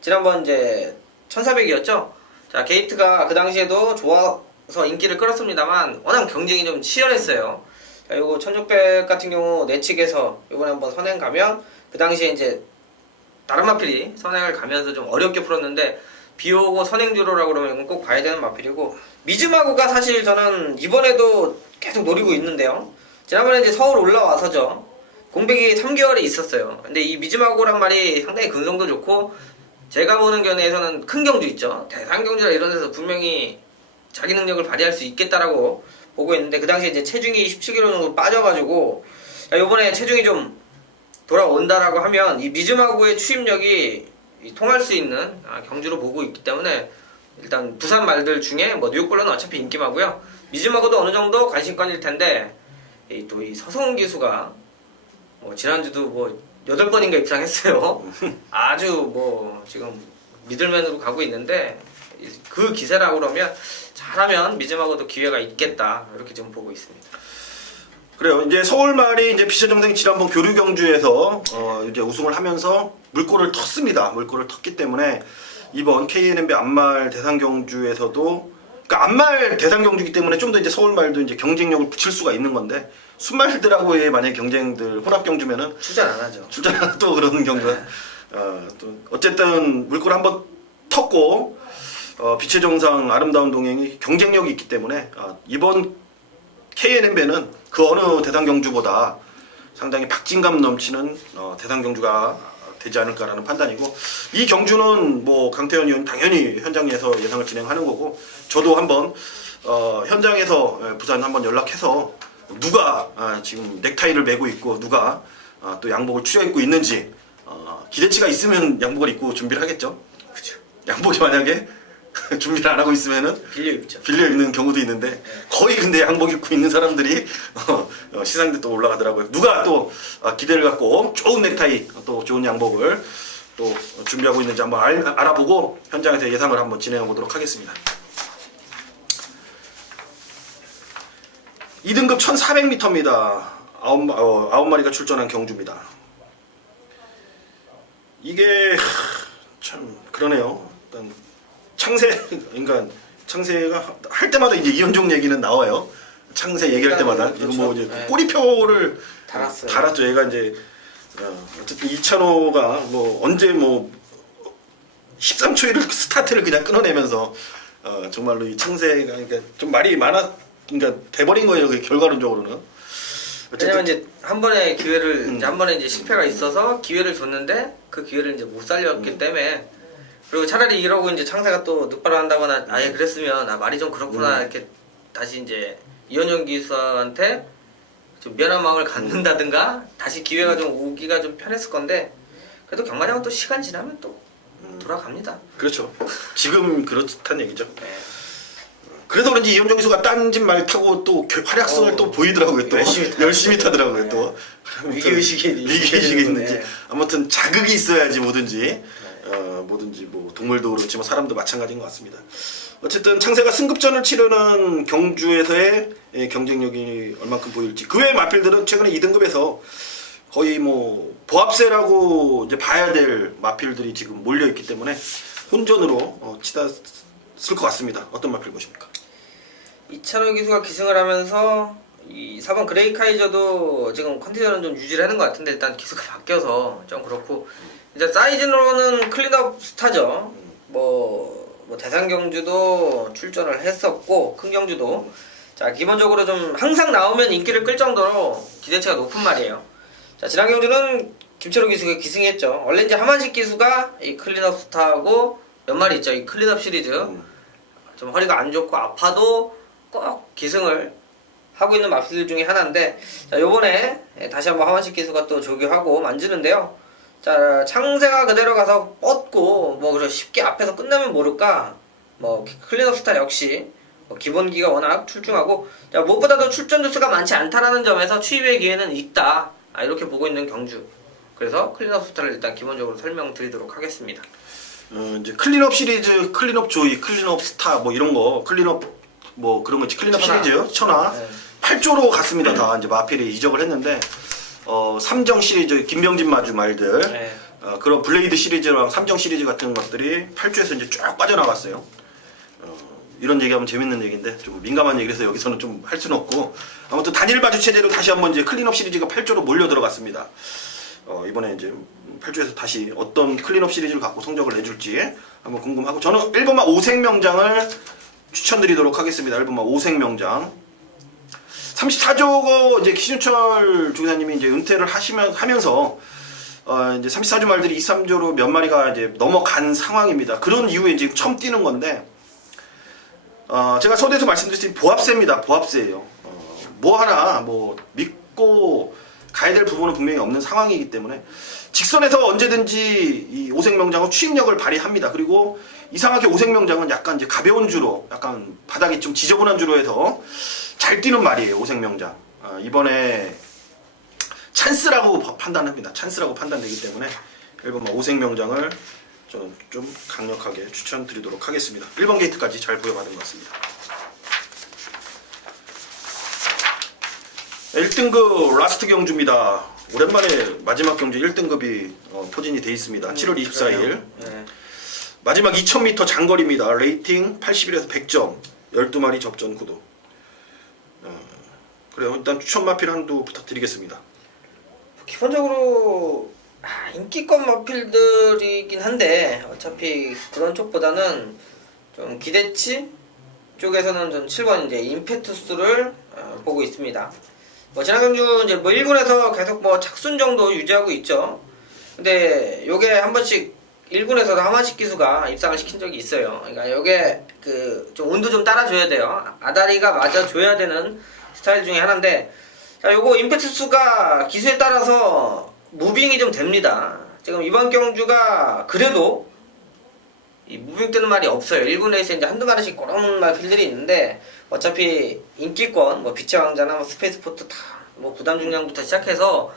지난번 이제 1400이었죠. 자, 게이트가 그 당시에도 좋아서 인기를 끌었습니다만 워낙 경쟁이 좀 치열했어요. 자, 요거 1600 같은 경우 내측에서 이번에 한번 선행 가면 그 당시에 이제 다른 마필이 선행을 가면서 좀 어렵게 풀었는데 비 오고 선행주로라고 그러면 이건 꼭 봐야 되는 마필이고 미즈마구가 사실 저는 이번에도 계속 노리고 있는데요. 지난번에 이제 서울 올라와서죠. 공백이 3개월이 있었어요. 근데 이 미즈마고란 말이 상당히 근성도 좋고 제가 보는 견해에서는 큰 경주 있죠. 대상 경주나 이런 데서 분명히 자기 능력을 발휘할 수 있겠다라고 보고 있는데 그 당시에 이제 체중이 17kg 정도 빠져가지고 이번에 체중이 좀 돌아온다라고 하면 이 미즈마고의 추임력이 통할 수 있는 경주로 보고 있기 때문에 일단 부산 말들 중에 뭐 뉴욕블러는 어차피 인기마고요. 미즈마고도 어느 정도 관심권일 텐데 또 이 서성훈 기수가 뭐 지난주도 뭐 8번인가 입상했어요. 아주 뭐 지금 미들맨으로 가고 있는데 그 기세라고 그러면 잘하면 미즈마고도 기회가 있겠다 이렇게 좀 보고 있습니다. 그래요. 이제 서울말이 이제 피처정상이 지난번 교류 경주에서 이제 우승을 하면서 물꼬를 텄습니다. 물꼬를 텄기 때문에 이번 KNMB 안말 대상 경주에서도 그러니까 안말 대상 경주이기 때문에 좀 더 이제 서울말도 이제 경쟁력을 붙일 수가 있는 건데 순말들하고의 만약 경쟁들 혼합 경주면은 출전 안 하죠. 출전 또 그런 경우가 또 어쨌든 물꼬를 한번 텄고 빛의 정상 아름다운 동행이 경쟁력이 있기 때문에 이번 KNMB는 그 어느 대상 경주보다 상당히 박진감 넘치는 대상 경주가 되지 않을까라는 판단이고 이 경주는 뭐 강태현 의원 당연히 현장에서 예상을 진행하는 거고 저도 한번 현장에서 부산 한번 연락해서 누가 지금 넥타이를 메고 있고 누가 또 양복을 추려 입고 있는지 기대치가 있으면 양복을 입고 준비를 하겠죠. 그렇죠. 양복이 만약에 준비를 안 하고 있으면은 빌려 입죠. 빌려 입는 경우도 있는데 거의 근데 양복 입고 있는 사람들이 시상대 또 올라가더라고요. 누가 또 기대를 갖고 좋은 넥타이 또 좋은 양복을 또 준비하고 있는지 한번 알아보고 현장에서 예상을 한번 진행해 보도록 하겠습니다. 2등급 1400m입니다. 9마리가 출전한 경주입니다. 이게 참 그러네요. 일단 그러니까 창세가 할 때마다 이제 이현종 얘기는 나와요. 창세 얘기할 때마다 이거 뭐 이제 네. 꼬리표를 달았어요. 달았죠. 얘가 이제 어쨌든 이찬호가 뭐 언제 뭐 13초를 스타트를 그냥 끊어내면서 정말로 이 창세가 그러니까 좀 말이 많아 그러니까 돼버린 거예요. 그 결과론적으로는. 왜냐면 이제 한 번의 기회를 이제 한 번에 이제 실패가 있어서 기회를 줬는데 그 기회를 이제 못 살렸기 때문에 그리고 차라리 이러고 이제 창세가 또 늑발을 한다거나 아예 그랬으면 말이 좀 그렇구나 이렇게 다시 이제 이현영 기수한테 좀 미안한 마음을 갖는다든가 다시 기회가 좀 오기가 좀 편했을 건데 그래도 경마장은 또 시간 지나면 또 돌아갑니다. 그렇죠. 지금 그렇단 얘기죠. 네. 그래서 그런지 이현종 기수가 딴 집 말 타고 또 활약성을 또 보이더라고요. 또 열심히 타더라고요. 네. 또 위기의식이 있는지 네. 아무튼 자극이 있어야지 뭐든지 뭐든지 뭐 동물도 그렇지만 사람도 마찬가지인 것 같습니다. 어쨌든 창세가 승급전을 치르는 경주에서의 경쟁력이 얼만큼 보일지 그 외의 마필들은 최근에 2등급에서 거의 뭐 보합세라고 이제 봐야 될 마필들이 지금 몰려 있기 때문에 혼전으로 치다 쓸 것 같습니다. 어떤 마필 보십니까? 이찬호 기수가 기승을 하면서 이 4번 그레이 카이저도 지금 컨디션은 좀 유지를 하는 것 같은데 일단 기수가 바뀌어서 좀 그렇고 이제 사이즈로는 클린업 스타죠. 뭐 대상 경주도 출전을 했었고 큰 경주도 자 기본적으로 좀 항상 나오면 인기를 끌 정도로 기대치가 높은 말이에요. 자 지난 경주는 김철호 기수가 기승했죠. 원래 이제 하만식 기수가 이 클린업 스타하고 몇 마리 있죠. 이 클린업 시리즈 좀 허리가 안 좋고 아파도 꼭 기승을 하고 있는 마필들 중에 하나인데 자 요번에 다시 한번 하만식 기수가 또 조교하고 만지는데요. 자 창세가 그대로 가서 뻗고 뭐 그래 쉽게 앞에서 끝나면 모를까 뭐 클린업 스타 역시 뭐 기본기가 워낙 출중하고 자, 무엇보다도 출전 주수가 많지 않다라는 점에서 추입의 기회는 있다 이렇게 보고 있는 경주. 그래서 클린업 스타를 일단 기본적으로 설명드리도록 하겠습니다. 이제 클린업 시리즈, 클린업 조이, 클린업 스타 뭐 이런 거 클린업 뭐 그런 거 있지. 클린업 천하. 시리즈 천하 네. 8조로 갔습니다. 다 이제 마필이 이적을 했는데 삼정 시리즈 김병진 마주 말들 네. 그런 블레이드 시리즈랑 삼정 시리즈 같은 것들이 8조에서 이제 쭉 빠져나갔어요. 이런 얘기하면 재밌는 얘기인데 좀 민감한 얘기라서 여기서는 좀 할 수는 없고 아무튼 단일 바주 체제로 다시 한번 이제 클린업 시리즈가 8조로 몰려 들어갔습니다. 이번에 이제 8조에서 다시 어떤 클린업 시리즈를 갖고 성적을 내줄지 한번 궁금하고 저는 1번마 오색명장을 추천드리도록 하겠습니다. 1번마 오색명장 34조 이제 기준철 조교사님이 이제 은퇴를 하면서 이제 34조 말들이 23조로 몇 마리가 이제 넘어간 상황입니다. 그런 이후에 이제 처음 뛰는 건데 제가 서두에서 말씀드렸듯이 보합세입니다. 보합세예요. 뭐 하나 뭐 믿고 가야 될 부분은 분명히 없는 상황이기 때문에 직선에서 언제든지 이 오색명장은 추임력을 발휘합니다. 그리고 이상하게 오색명장은 약간 이제 가벼운 주로, 약간 바닥이 좀 지저분한 주로 해서 잘 뛰는 말이에요. 오색명장. 이번에 찬스라고 판단합니다. 찬스라고 판단되기 때문에 1번 오색명장을 저는 좀 강력하게 추천드리도록 하겠습니다. 1번 게이트까지 잘 부여받은 것 같습니다. 1등급 라스트 경주입니다. 오랜만에 마지막 경주 1등급이 포진이 돼 있습니다. 7월 24일. 네. 마지막 2000m 장거리입니다. 레이팅 81에서 100점. 12마리 접전 구도. 그래요. 일단 추천 마필한도 부탁드리겠습니다. 기본적으로 인기권 마필들이긴 한데 어차피 그런 쪽보다는 좀 기대치 쪽에서는 좀 7번 이제 임페투스를 보고 있습니다. 뭐 지난 경주 이제 뭐 1군에서 계속 뭐 착순 정도 유지하고 있죠. 근데 요게 한 번씩 1군에서도 하마식 기수가 입상을 시킨 적이 있어요. 그러니까 요게 그 좀 운도 좀 따라줘야 돼요. 아다리가 맞아줘야 되는 스타일 중에 하나인데, 자, 요거 임페투스가 기수에 따라서 무빙이 좀 됩니다. 지금 이번 경주가 그래도 이 무빙 뜨는 말이 없어요. 1군에서 이제 한두 마리씩 그런 말필들이 있는데, 어차피 인기권, 뭐 빛의 왕자나 뭐 스페이스포트 다 뭐 부담 중량부터 시작해서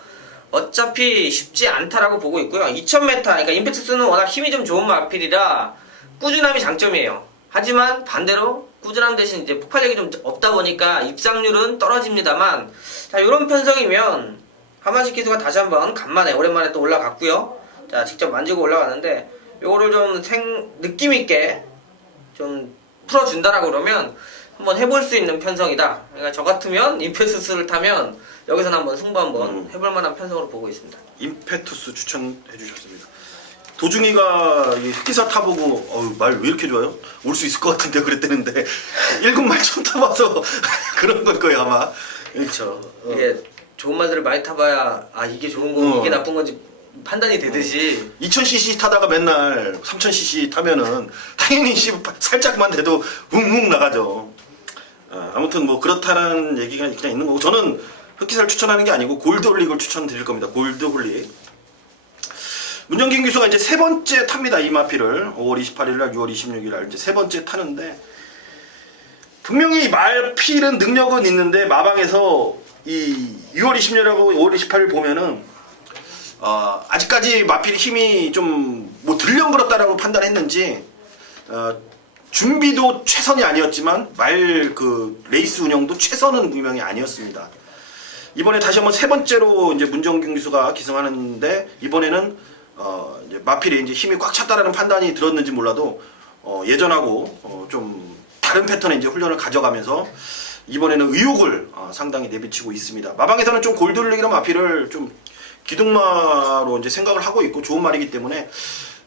어차피 쉽지 않다라고 보고 있고요. 2000m, 그러니까 임페투스는 워낙 힘이 좀 좋은 마필이라 꾸준함이 장점이에요. 하지만 반대로 꾸준함 대신 이제 폭발력이 좀 없다 보니까 입상률은 떨어집니다만, 자, 요런 편성이면 하마식 기수가 다시 한번 간만에 오랜만에 또 올라갔고요. 자, 직접 만지고 올라갔는데 요거를 좀 느낌 있게 좀 풀어준다라고 그러면 한번 해볼 수 있는 편성이다. 그러니까 저 같으면 임페투스를 타면 여기서는 한번 승부 한번 해볼 만한 편성으로 보고 있습니다. 임페투스 추천해 주셨습니다. 도중이가 이 흑기사 타보고 말 왜 이렇게 좋아요? 올 수 있을 것 같은데 그랬대는데 1군 말 처음 타봐서 그런 걸 거예요 아마. 그렇죠. 이게 좋은 말들을 많이 타봐야 이게 좋은 거 이게 나쁜 건지 판단이 되듯이 2000cc 타다가 맨날 3000cc 타면은 당연히 살짝만 돼도 웅웅 나가죠. 아무튼 뭐 그렇다는 얘기가 그냥 있는 거고, 저는 흑기사를 추천하는 게 아니고 골드홀릭을 추천드릴 겁니다. 골드홀릭. 문정긴 기수가 이제 세 번째 탑니다. 이 마필을 5월 28일 날 6월 26일 날 이제 세 번째 타는데, 분명히 마필은 능력은 있는데 마방에서 이 6월 26일하고 5월 28일 보면은 아직까지 마필 힘이 좀 뭐 들렁거렸다라고 판단했는지 준비도 최선이 아니었지만 그 레이스 운영도 최선은 분명히 아니었습니다. 이번에 다시 한번 세 번째로 이제 문정균 기수가 기승하는데, 이번에는 이제 마필이 이제 힘이 꽉 찼다라는 판단이 들었는지 몰라도 예전하고 좀 다른 패턴의 이제 훈련을 가져가면서 이번에는 의욕을 상당히 내비치고 있습니다. 마방에서는 좀 골드홀릭이나 마필을 좀 기둥마로 이제 생각을 하고 있고 좋은 말이기 때문에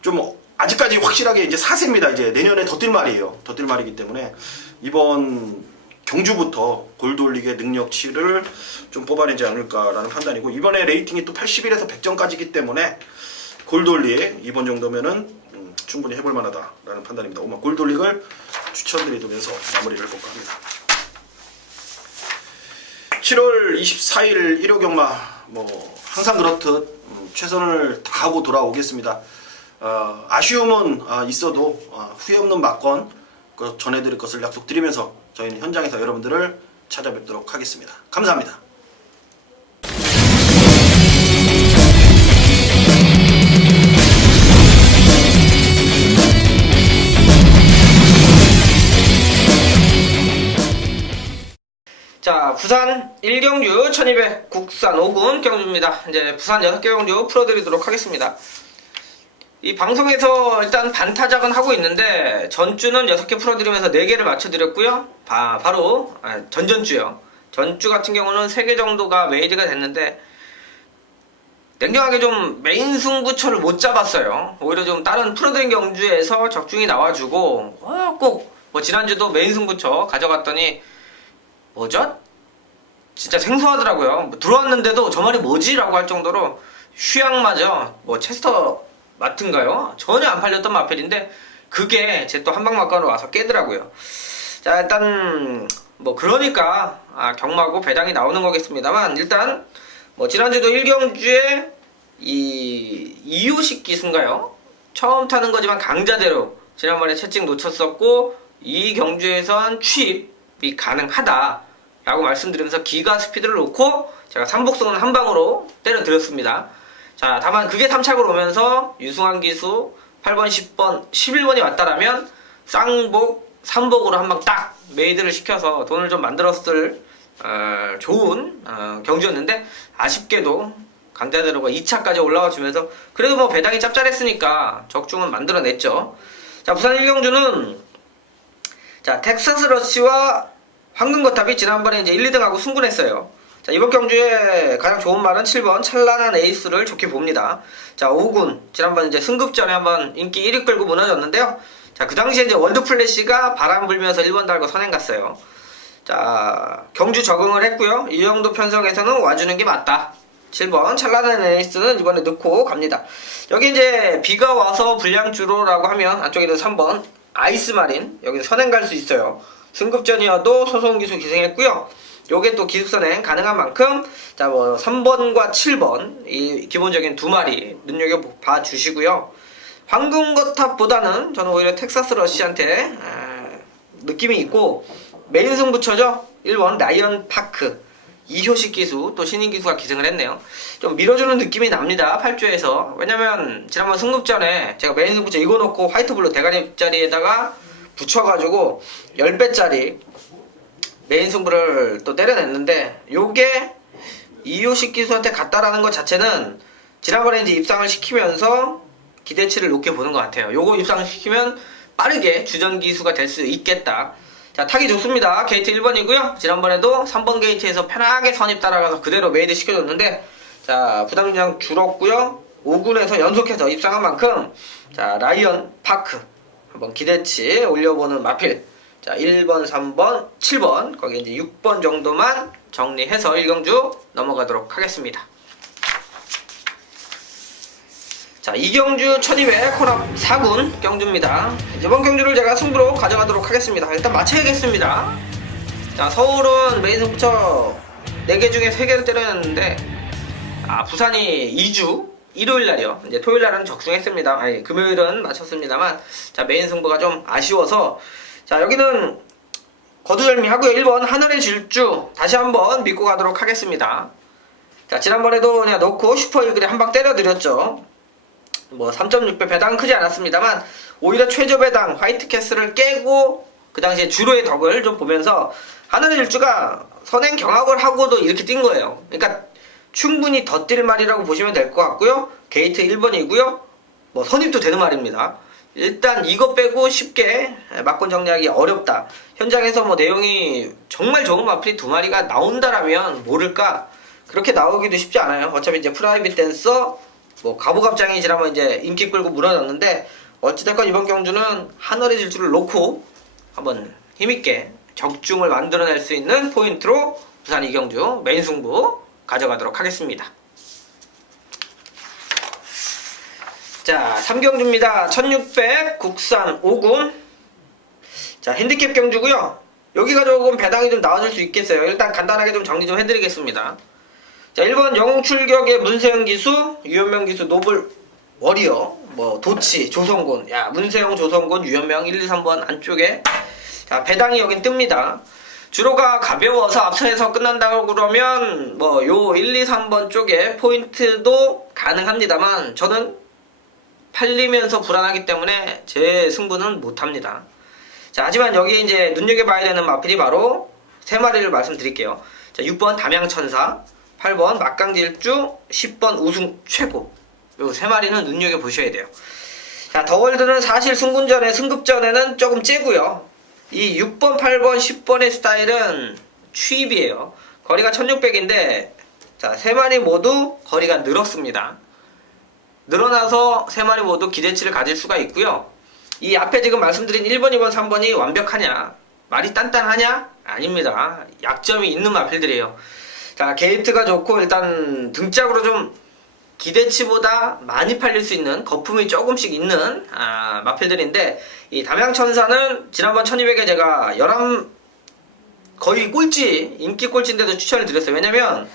좀 아직까지 확실하게 이제 4세입니다. 이제 내년에 더 뛸 말이에요. 더 뛸 말이기 때문에 이번 경주부터 골드홀릭의 능력치를 좀 뽑아내지 않을까라는 판단이고, 이번에 레이팅이 또 81에서 100점까지이기 때문에 골드홀릭 이번 정도면은 충분히 해볼 만하다라는 판단입니다. 골드홀릭을 추천드리면서 마무리를 해볼까 합니다. 7월 24일 1호 경마 뭐 항상 그렇듯 최선을 다하고 돌아오겠습니다. 아쉬움은 있어도 후회 없는 막건 전해드릴 것을 약속드리면서 저희는 현장에서 여러분들을 찾아뵙도록 하겠습니다. 감사합니다. 자, 부산 1경주 1200 국산 5군 경주입니다. 이제 부산 6개 경주 풀어드리도록 하겠습니다. 이 방송에서 일단 반타작은 하고 있는데, 전주는 6개 풀어드리면서 4개를 맞춰드렸고요. 바로 전전주요. 전주 같은 경우는 3개 정도가 메이드가 됐는데, 냉정하게 좀 메인 승부처를 못 잡았어요. 오히려 좀 다른 풀어드린 경주에서 적중이 나와주고 꼭 뭐 지난주도 메인 승부처 가져갔더니 뭐죠? 진짜 생소하더라고요. 뭐 들어왔는데도 저 말이 뭐지라고 할 정도로 휴양마저 뭐 체스터 마트인가요? 전혀 안 팔렸던 마필인데 그게 제 또 한방막간으로 와서 깨더라고요. 자, 일단 뭐 그러니까 경마고 배당이 나오는 거겠습니다만, 일단 뭐 지난주도 1경주에 이 이호식 기수인가요? 처음 타는 거지만 강자대로 지난번에 채찍 놓쳤었고 이 경주에선 취입이 가능하다라고 말씀드리면서 기가 스피드를 놓고 제가 삼복선은 한 방으로 때려드렸습니다. 자, 다만 그게 3착으로 오면서 유승환 기수 8번, 10번, 11번이 왔다라면 쌍복, 삼복으로 한 방 딱 메이드를 시켜서 돈을 좀 만들었을 좋은 경주였는데, 아쉽게도 강자대로가 2차까지 올라와 주면서 그래도 뭐 배당이 짭짤했으니까 적중은 만들어냈죠. 자, 부산 1경주는 자, 텍사스 러시와 황금거탑이 지난번에 이제 1, 2등하고 승분했어요. 자, 이번 경주에 가장 좋은 말은 7번 찬란한 에이스를 좋게 봅니다. 자, 5군 지난번 이제 승급전에 한번 인기 1위 끌고 무너졌는데요. 자, 그 당시에 이제 월드플래시가 바람 불면서 1번 달고 선행 갔어요. 자, 경주 적응을 했고요. 이 정도 편성에서는 와주는 게 맞다. 7번 찬란한 에이스는 이번에 넣고 갑니다. 여기 이제 비가 와서 불량주로라고 하면 안쪽에는 3번 아이스마린, 여기 선행 갈 수 있어요. 승급전이어도 소송 기수 기승했고요. 요게 또 기숙선행 가능한 만큼 자, 뭐 3번과 7번 이 기본적인 두 마리 눈여겨봐 주시고요. 황금거탑보다는 저는 오히려 텍사스 러시한테 느낌이 있고, 메인 승부처죠. 1번 라이언 파크, 이효식 기수, 또 신인 기수가 기승을 했네요. 좀 밀어주는 느낌이 납니다, 8조에서. 왜냐면 지난번 승급전에 제가 메인 승부처 이거 놓고 화이트블루 대가리짜리에다가 붙여가지고 10배짜리 메인 승부를 또 때려냈는데, 요게 이효식 기수한테 갔다라는 것 자체는 지난번에 이제 입상을 시키면서 기대치를 높게 보는 것 같아요. 요거 입상시키면 빠르게 주전 기수가 될 수 있겠다. 자, 타기 좋습니다. 게이트 1번이고요. 지난번에도 3번 게이트에서 편하게 선입 따라가서 그대로 메이드 시켜줬는데, 자, 부담량 줄었고요. 5군에서 연속해서 입상한 만큼 자, 라이언 파크 한번 기대치 올려보는 마필. 자, 1번, 3번, 7번, 거기 이제 6번 정도만 정리해서 1경주 넘어가도록 하겠습니다. 자, 2경주 1200 혼합 4군 경주입니다. 이번 경주를 제가 승부로 가져가도록 하겠습니다. 일단 맞춰야겠습니다. 자, 서울은 메인 승부처 4개 중에 3개를 때렸는데, 부산이 2주 일요일날이요. 이제 토요일날은 적중했습니다. 아니, 금요일은 맞췄습니다만, 자, 메인 승부가 좀 아쉬워서, 자, 여기는 거두절미하고요. 1번 하늘의 질주 다시 한번 믿고 가도록 하겠습니다. 자, 지난번에도 그냥 넣고 슈퍼이글에 한 방 때려드렸죠. 뭐 3.6배 배당은 크지 않았습니다만, 오히려 최저 배당 화이트캐슬을 깨고 그 당시에 주로의 덕을 좀 보면서 하늘의 질주가 선행 경합을 하고도 이렇게 뛴 거예요. 그러니까 충분히 더 뛸 말이라고 보시면 될 것 같고요. 게이트 1번이고요. 뭐 선입도 되는 말입니다. 일단 이거 빼고 쉽게 막권 정리하기 어렵다. 현장에서 뭐 내용이 정말 좋은 마필이 2마리가 나온다라면 모를까, 그렇게 나오기도 쉽지 않아요. 어차피 이제 프라이빗 댄서, 뭐 가보갑장이 지난번 이제 인기 끌고 무너졌는데, 어찌됐건 이번 경주는 하늘의 질주를 놓고 한번 힘있게 적중을 만들어낼 수 있는 포인트로 부산 2경주 메인 승부 가져가도록 하겠습니다. 자, 3경주입니다. 1600 국산 5군. 자, 핸디캡 경주고요. 여기가 조금 배당이 좀 나와줄 수 있겠어요. 일단 간단하게 좀 정리 좀 해드리겠습니다. 자, 1번 영웅 출격의 문세영 기수, 유현명 기수, 노블 워리어, 뭐 도치, 조성곤. 야, 문세영, 조성곤, 유현명 1, 2, 3번 안쪽에 자, 배당이 여긴 뜹니다. 주로가 가벼워서 앞선에서 끝난다고 그러면 뭐 요 1, 2, 3번 쪽에 포인트도 가능합니다만, 저는 팔리면서 불안하기 때문에 제 승부는 못합니다. 자, 하지만 여기 이제 눈여겨봐야 되는 마필이 바로 3마리를 말씀드릴게요. 자, 6번 담양천사, 8번 막강질주, 10번 우승 최고. 요 3마리는 눈여겨보셔야 돼요. 자, 더월드는 사실 승급전에는 조금 째고요. 이 6번, 8번, 10번의 스타일은 취입이에요. 거리가 1600인데 자, 3마리 모두 거리가 늘었습니다. 늘어나서 3마리 모두 기대치를 가질 수가 있고요. 이 앞에 지금 말씀드린 1번, 2번, 3번이 완벽하냐? 말이 단단하냐? 아닙니다. 약점이 있는 마필들이에요. 자, 게이트가 좋고 일단 등짝으로 좀 기대치보다 많이 팔릴 수 있는 거품이 조금씩 있는 마필들인데, 이 담양천사는 지난번 1200에 제가 11 거의 꼴찌, 인기 꼴찌인데도 추천을 드렸어요. 왜냐면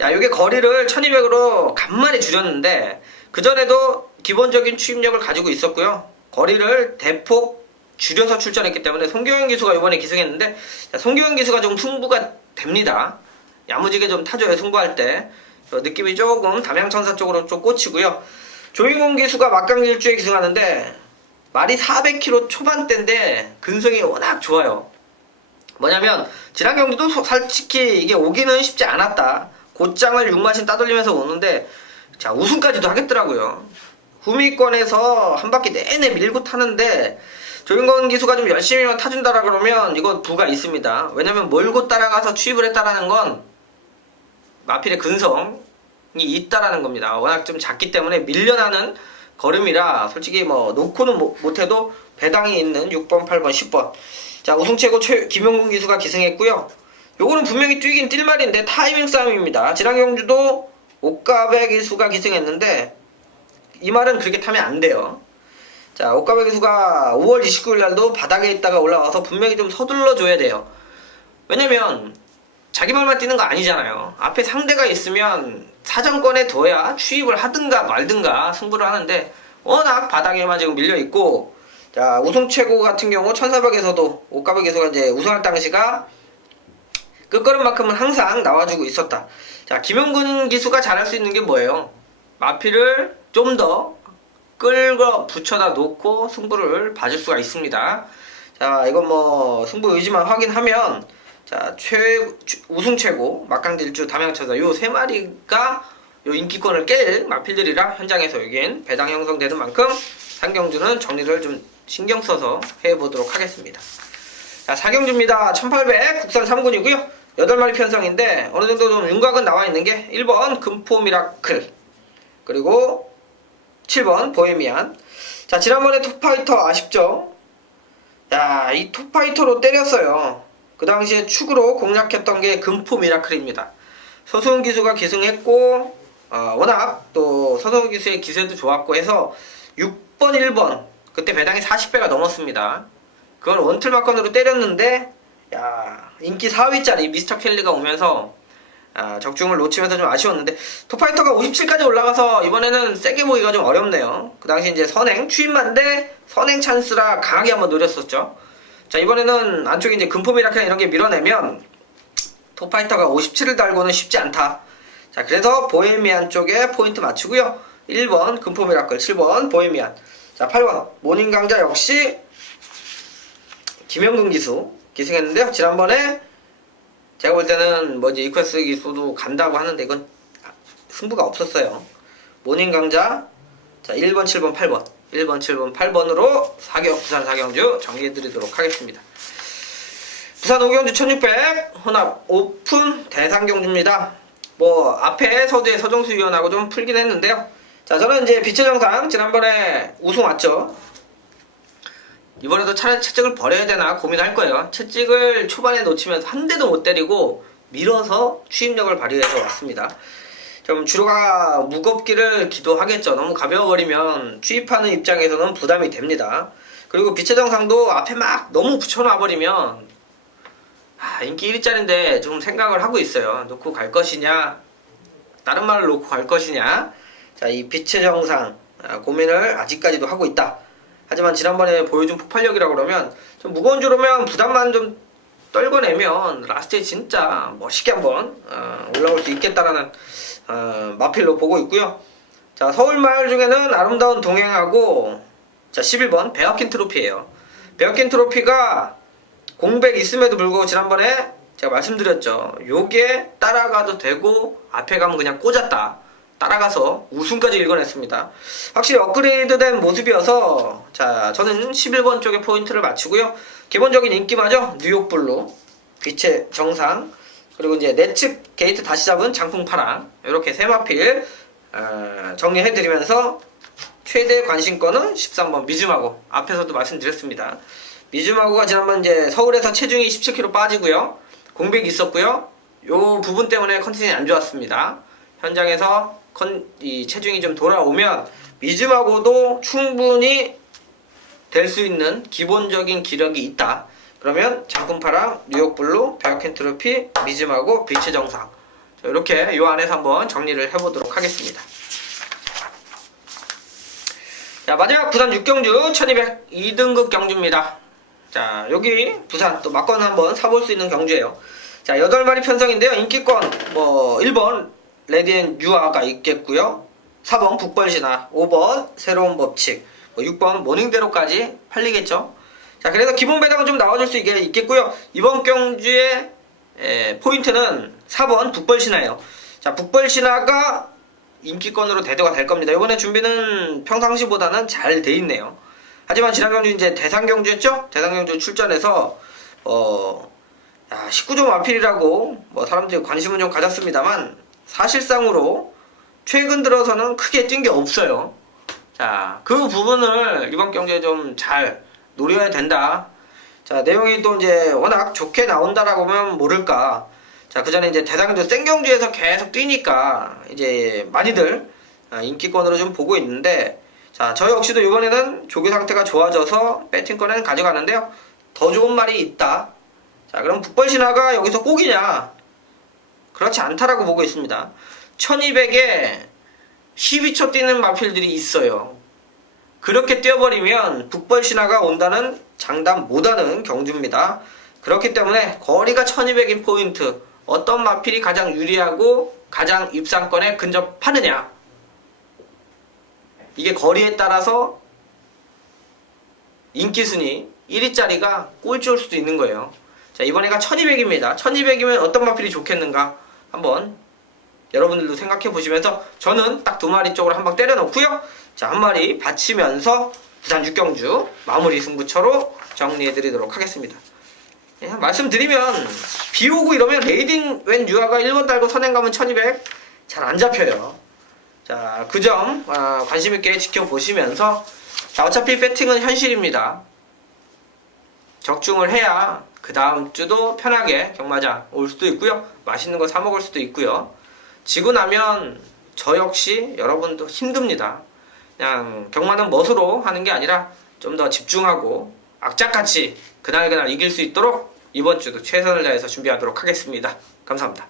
요게 거리를 1200으로 간만에 줄였는데 그전에도 기본적인 추입력을 가지고 있었고요. 거리를 대폭 줄여서 출전했기 때문에 송교영 기수가 이번에 기승했는데, 송교영 기수가 좀 승부가 됩니다. 야무지게 좀 타줘요, 승부할 때. 느낌이 조금 담양천사 쪽으로 좀 꽂히고요. 조인공 기수가 막강 일주에 기승하는데 말이 400km 초반대인데 근성이 워낙 좋아요. 뭐냐면 지난 경기도 솔직히 이게 오기는 쉽지 않았다. 곧장을 6마신 따돌리면서 오는데 자, 우승까지도 하겠더라고요. 후미권에서 한 바퀴 내내 밀고 타는데 조인건 기수가 좀 열심히만 타준다라 그러면 이거 부가 있습니다. 왜냐면 몰고 따라가서 취입을 했다라는 건 마필의 근성이 있다라는 겁니다. 워낙 좀 작기 때문에 밀려나는 걸음이라 솔직히 뭐 놓고는 못해도 배당이 있는 6번, 8번, 10번. 자, 우승최고 김용gun 기수가 기승했고요. 요거는 분명히 뛰긴 뛸 말인데 타이밍 싸움입니다. 지난 경주도 옥가베 기수가 기승했는데 이 말은 그렇게 타면 안 돼요. 자, 옥가베 기수가 5월 29일 날도 바닥에 있다가 올라와서 분명히 좀 서둘러 줘야 돼요. 왜냐면 자기 말만 뛰는 거 아니잖아요. 앞에 상대가 있으면 사정권에 둬야 취입을 하든가 말든가 승부를 하는데 워낙 바닥에만 지금 밀려있고, 자, 우승 최고 같은 경우 1400에서도 옥가베 기수가 이제 우승할 당시가 끝걸음만큼은 항상 나와주고 있었다. 자, 김용gun 기수가 잘할 수 있는 게 뭐예요? 마필을 좀 더 끌고 붙여다 놓고 승부를 봐줄 수가 있습니다. 자, 이건 뭐 승부 의지만 확인하면 자, 우승 최고 막강딜주 담양천사 요 세 마리가 요 인기권을 깰 마필들이라 현장에서 여긴 배당 형성되는 만큼 상경주는 정리를 좀 신경 써서 해보도록 하겠습니다. 자, 4경주입니다. 1800 국산 3군이고요. 8마리 편성인데 어느 정도 좀 윤곽은 나와 있는 게 1번 금포 미라클, 그리고 7번 보헤미안. 자, 지난번에 톱파이터 아쉽죠? 야, 이 톱파이터로 때렸어요. 그 당시에 축으로 공략했던 게 금포 미라클입니다. 서수훈 기수가 기승했고, 워낙 또 서수훈 기수의 기세도 좋았고 해서 6번, 1번 그때 배당이 40배가 넘었습니다. 그걸 원틀 막건으로 때렸는데 야, 인기 4위짜리 미스터 켈리가 오면서 적중을 놓치면서 좀 아쉬웠는데, 톱파이터가 57까지 올라가서 이번에는 세게 보기가 좀 어렵네요. 그 당시 이제 선행 추임만데 선행 찬스라 강하게 한번 노렸었죠. 자, 이번에는 안쪽에 이제 금포 미라클 이런 게 밀어내면 톱파이터가 57을 달고는 쉽지 않다. 자, 그래서 보헤미안 쪽에 포인트 맞추고요. 1번 금포 미라클, 7번 보헤미안. 자, 8번 모닝 강자 역시 김용gun 기수 기승했는데요. 지난번에 제가 볼 때는 뭐 이제 이퀘스 기수도 간다고 하는데 이건 승부가 없었어요. 모닝 강자. 자, 1번, 7번, 8번. 1번, 7번, 8번으로 부산 4경주 정리해드리도록 하겠습니다. 부산 5경주 1600 혼합 오픈 대상경주입니다. 뭐 앞에 서두에 서정수 위원하고 좀 풀긴 했는데요. 자, 저는 이제 빛의 정상 지난번에 우승 왔죠. 이번에도 차라리 채찍을 버려야 되나 고민할 거예요. 채찍을 초반에 놓치면서 한 대도 못 때리고 밀어서 추임력을 발휘해서 왔습니다. 좀 주로가 무겁기를 기도하겠죠. 너무 가벼워버리면 추입하는 입장에서는 부담이 됩니다. 그리고 빛의 정상도 앞에 막 너무 붙여놔버리면 인기 1위짜리인데 좀 생각을 하고 있어요. 놓고 갈 것이냐, 다른 말을 놓고 갈 것이냐. 자, 이 빛의 정상 고민을 아직까지도 하고 있다. 하지만 지난번에 보여준 폭발력이라 그러면 좀 무거운 주로면 부담만 좀 떨궈내면 라스트에 진짜 멋있게 한번 올라올 수 있겠다라는 마필로 보고 있고요. 자, 서울마을 중에는 아름다운 동행하고, 자, 11번 베어킨 트로피예요. 베어킨 트로피가 공백 있음에도 불구하고 지난번에 제가 말씀드렸죠. 요게 따라가도 되고 앞에 가면 그냥 꽂았다. 따라가서 우승까지 읽어냈습니다. 확실히 업그레이드된 모습이어서 자, 저는 11번 쪽에 포인트를 맞추고요. 기본적인 인기마저 뉴욕블루, 빛의 정상, 그리고 이제 내측 게이트 다시 잡은 장풍파랑 이렇게 세 마필 정리해드리면서 최대 관심권은 13번 미즈마고, 앞에서도 말씀드렸습니다. 미즈마고가 지난번 이제 서울에서 체중이 17kg 빠지고요. 공백이 있었고요. 요 부분 때문에 컨디션이 안 좋았습니다. 현장에서 이 체중이 좀 돌아오면 미즈마고도 충분히 될 수 있는 기본적인 기력이 있다. 그러면 장군파랑 뉴욕블루, 베어켄트로피, 미즈마고, 비치 정상. 이렇게 요 안에서 한번 정리를 해보도록 하겠습니다. 자, 마지막 부산 6경주 1200 2등급 경주입니다. 자, 여기 부산 또 막건 한번 사볼 수 있는 경주예요. 자, 8마리 편성인데요. 인기권 1번 레디앤 유아가 있겠고요. 4번 북벌신화, 5번 새로운 법칙, 6번 모닝대로까지 팔리겠죠. 자, 그래서 기본 배당은 좀 나와줄 수 있겠고요. 이번 경주의 포인트는 4번 북벌신화예요. 자, 북벌신화가 인기권으로 대두가 될 겁니다. 이번에 준비는 평상시보다는 잘 돼 있네요. 하지만 지난 경주 이제 대상경주였죠? 대상경주 출전해서 19점 마필이라고 사람들이 관심은 좀 가졌습니다만 사실상으로 최근 들어서는 크게 뛴 게 없어요. 자, 그 부분을 이번 경주에 좀 잘 노려야 된다. 자, 내용이 또 이제 워낙 좋게 나온다라고 하면 모를까. 자, 그 전에 이제 대상경주 생경주에서 계속 뛰니까 이제 많이들 인기권으로 좀 보고 있는데, 자, 저 역시도 이번에는 조기 상태가 좋아져서 배팅권에는 가져가는데요. 더 좋은 말이 있다. 자, 그럼 북벌신화가 여기서 꼭이냐? 그렇지 않다라고 보고 있습니다. 1200에 12초 뛰는 마필들이 있어요. 그렇게 뛰어버리면 북벌신화가 온다는 장담 못하는 경주입니다. 그렇기 때문에 거리가 1200인 포인트, 어떤 마필이 가장 유리하고 가장 입상권에 근접하느냐, 이게 거리에 따라서 인기순위 1위짜리가 꼴찌 올 수도 있는 거예요. 자, 이번에가 1200입니다. 1200이면 어떤 마필이 좋겠는가 한번 여러분들도 생각해 보시면서 저는 딱 2마리 쪽으로 한방 때려 놓고요. 자, 1마리 받치면서 부산 6경주 마무리 승부처로 정리해 드리도록 하겠습니다. 예, 말씀드리면 비 오고 이러면 레이딘 웬 유아가 1번 달고 선행 가면 1200 잘 안 잡혀요. 자, 그 점 관심 있게 지켜보시면서, 자, 어차피 배팅은 현실입니다. 적중을 해야 그 다음 주도 편하게 경마장 올 수도 있고요. 맛있는 거 사 먹을 수도 있고요. 지고 나면 저 역시 여러분도 힘듭니다. 그냥 경마는 멋으로 하는 게 아니라 좀 더 집중하고 악착같이 그날그날 이길 수 있도록 이번 주도 최선을 다해서 준비하도록 하겠습니다. 감사합니다.